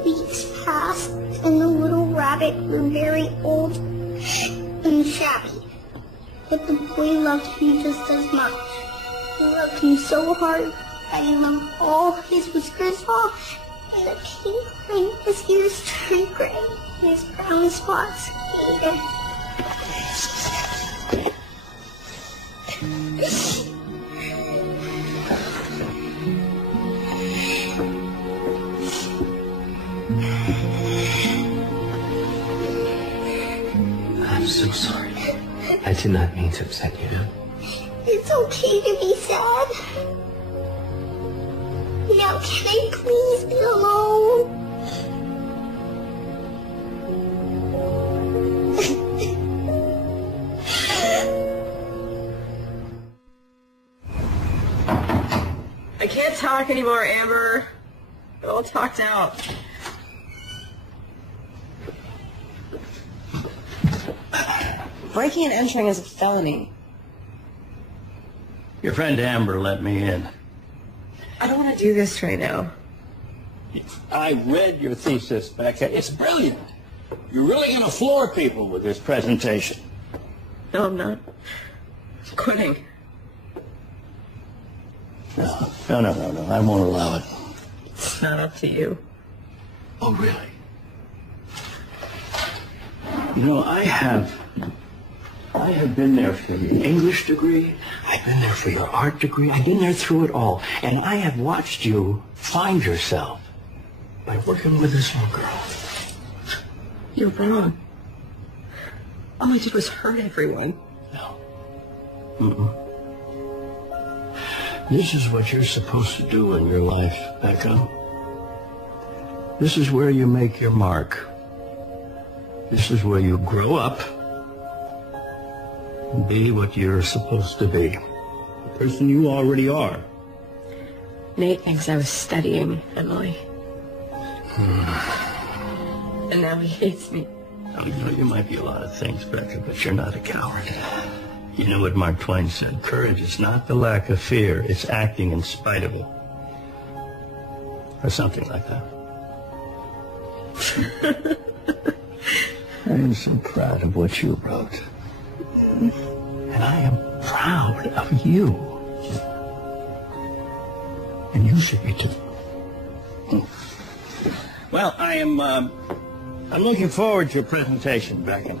Weeks passed, and the little rabbit grew very old and shabby. But the boy loved me just as much. He loved me so hard that he loved all his whiskers off, and the pink in his ears turned gray, and his brown spots faded. I'm so sorry. I did not mean to upset you. It's okay to be sad. Now can I please be alone? I can't talk anymore, Amber. It all talked out. breaking and entering is a felony. Your friend Amber let me in. I don't want to do this right now. I read your thesis, Becca. It's brilliant. You're really going to floor people with this presentation. No, I'm not. I'm quitting. No. I won't allow it. It's not up to you. Oh, really? You know, I have been there for your English degree. I've been there for your art degree. I've been there through it all. And I have watched you find yourself by working with this little girl. You're wrong. All I did was hurt everyone. No. This is what you're supposed to do in your life, Becca. This is where you make your mark. This is where you grow up and be what you're supposed to be. The person you already are. Nate thinks I was studying Emily. And now he hates me. Now, you know, you might be a lot of things, Becca, but you're not a coward. You know what Mark Twain said, courage is not the lack of fear, it's acting in spite of it. Or something like that. I am so proud of what you wrote. And I am proud of you. And you should be too. Well, I'm looking forward to your presentation, Becca.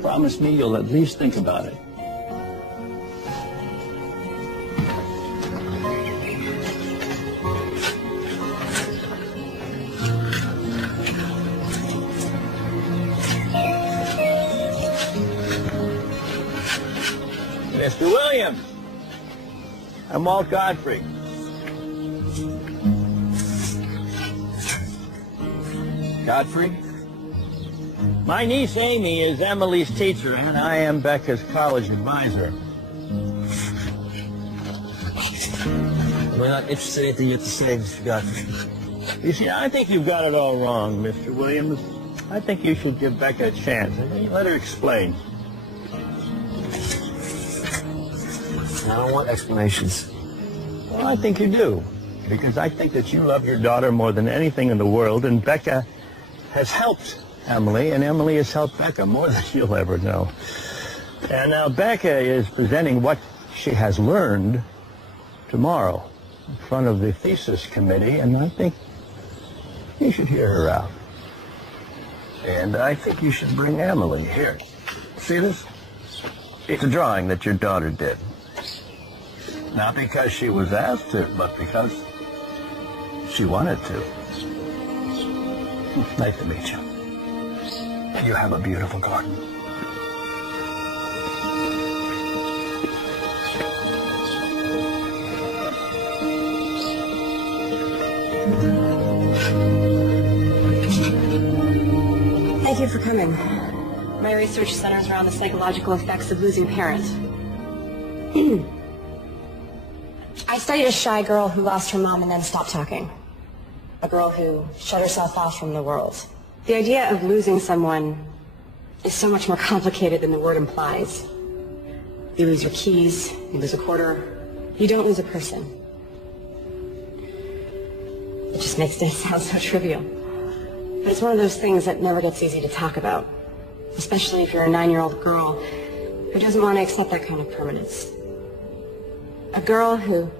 Promise me you'll at least think about it. Mr. Williams, I'm Walt Godfrey. Godfrey? My niece Amy is Emily's teacher, and I am Becca's college advisor. We're not interested in anything you have to say, Mr. Godfrey. You see, I think you've got it all wrong, Mr. Williams. I think you should give Becca a chance. Let her explain. I don't want explanations. Well, I think you do, because I think that you love your daughter more than anything in the world, and Becca has helped Emily, and Emily has helped Becca more than you'll ever know. And now Becca is presenting what she has learned tomorrow in front of the thesis committee, and I think you should hear her out. And I think you should bring Emily here. See this? It's a drawing that your daughter did. Not because she was asked to, but because she wanted to. Nice to meet you. You have a beautiful garden. Thank you for coming. My research centers around the psychological effects of losing a parent. I studied a shy girl who lost her mom and then stopped talking. A girl who shut herself off from the world. The idea of losing someone is so much more complicated than the word implies. You lose your keys, you lose a quarter, you don't lose a person. It just makes things sound so trivial. But it's one of those things that never gets easy to talk about, especially if you're a 9-year-old girl who doesn't want to accept that kind of permanence. A girl who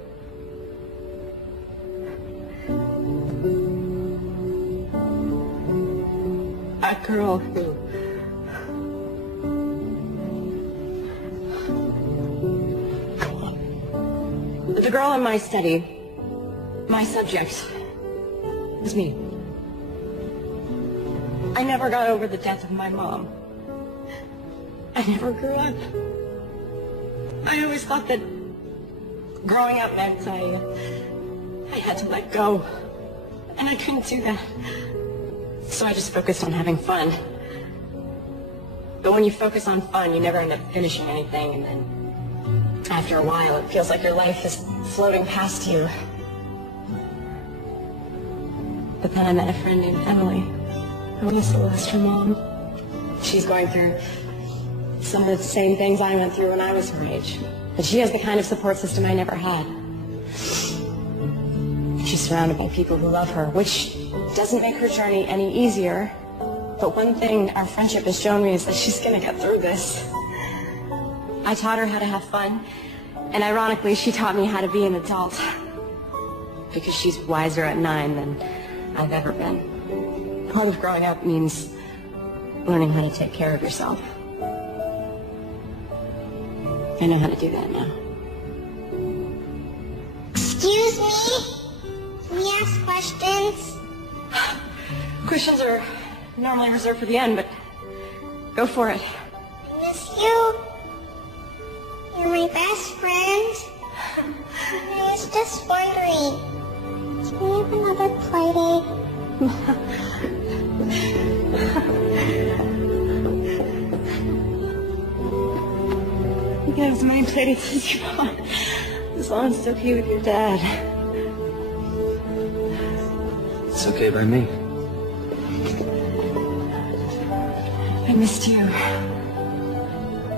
The girl in my study, my subject, was me. I never got over the death of my mom. I never grew up. I always thought that growing up meant I had to let go. And I couldn't do that. So I just focused on having fun. But when you focus on fun, you never end up finishing anything, and then after a while, it feels like your life is floating past you. But then I met a friend named Emily. I also lost her mom. She's going through some of the same things I went through when I was her age. But she has the kind of support system I never had. She's surrounded by people who love her, which doesn't make her journey any easier. But one thing our friendship has shown me is that she's gonna get through this. I taught her how to have fun, and ironically, she taught me how to be an adult. Because she's wiser at 9 than I've ever been. Part of growing up means learning how to take care of yourself. I know how to do that now. Excuse me? Can we ask questions? Questions are normally reserved for the end, but go for it. I miss you. You're my best friend. I was just wondering, can we have another play date? You can have as many playdates as you want, as long as it's okay with your dad. It's okay by me. I missed you.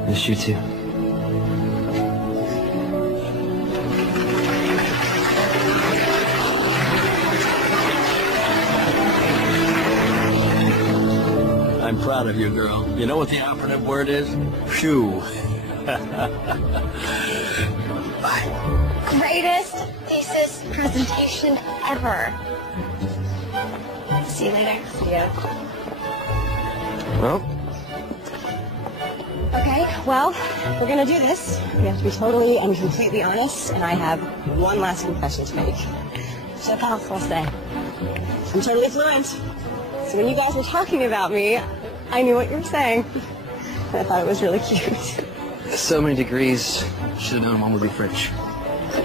Miss you too. I'm proud of you, girl. You know what the operative word is? Phew. Greatest thesis presentation ever. See you later. See ya. Well, Okay, well, we're gonna do this. We have to be totally and completely honest, and I have one last confession to make. Je parle français. I'm totally fluent. So when you guys were talking about me, I knew what you were saying. And I thought it was really cute. so many degrees. Should have known one would be French.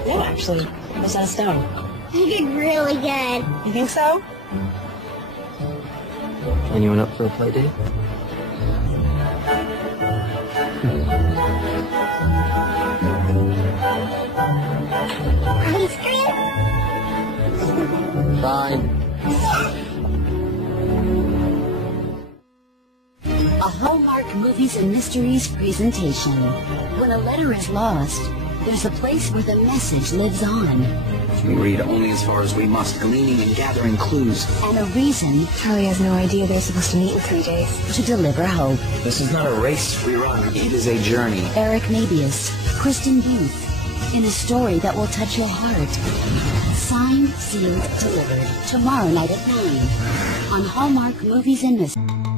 No, actually, I was on a stone. You did really good. You think so? Anyone up for a play date? Ice cream? Fine. A Hallmark Movies and Mysteries presentation. When a letter is lost, there's a place where the message lives on. We read only as far as we must, gleaning and gathering clues. And a reason Charlie has no idea they're supposed to meet in 3 days. to deliver hope. This is not a race we run. It is a journey. Eric Mabius, Kristen Booth, in a story that will touch your heart. Signed, sealed, delivered. Tomorrow night at 9 on Hallmark Movies and Mysteries.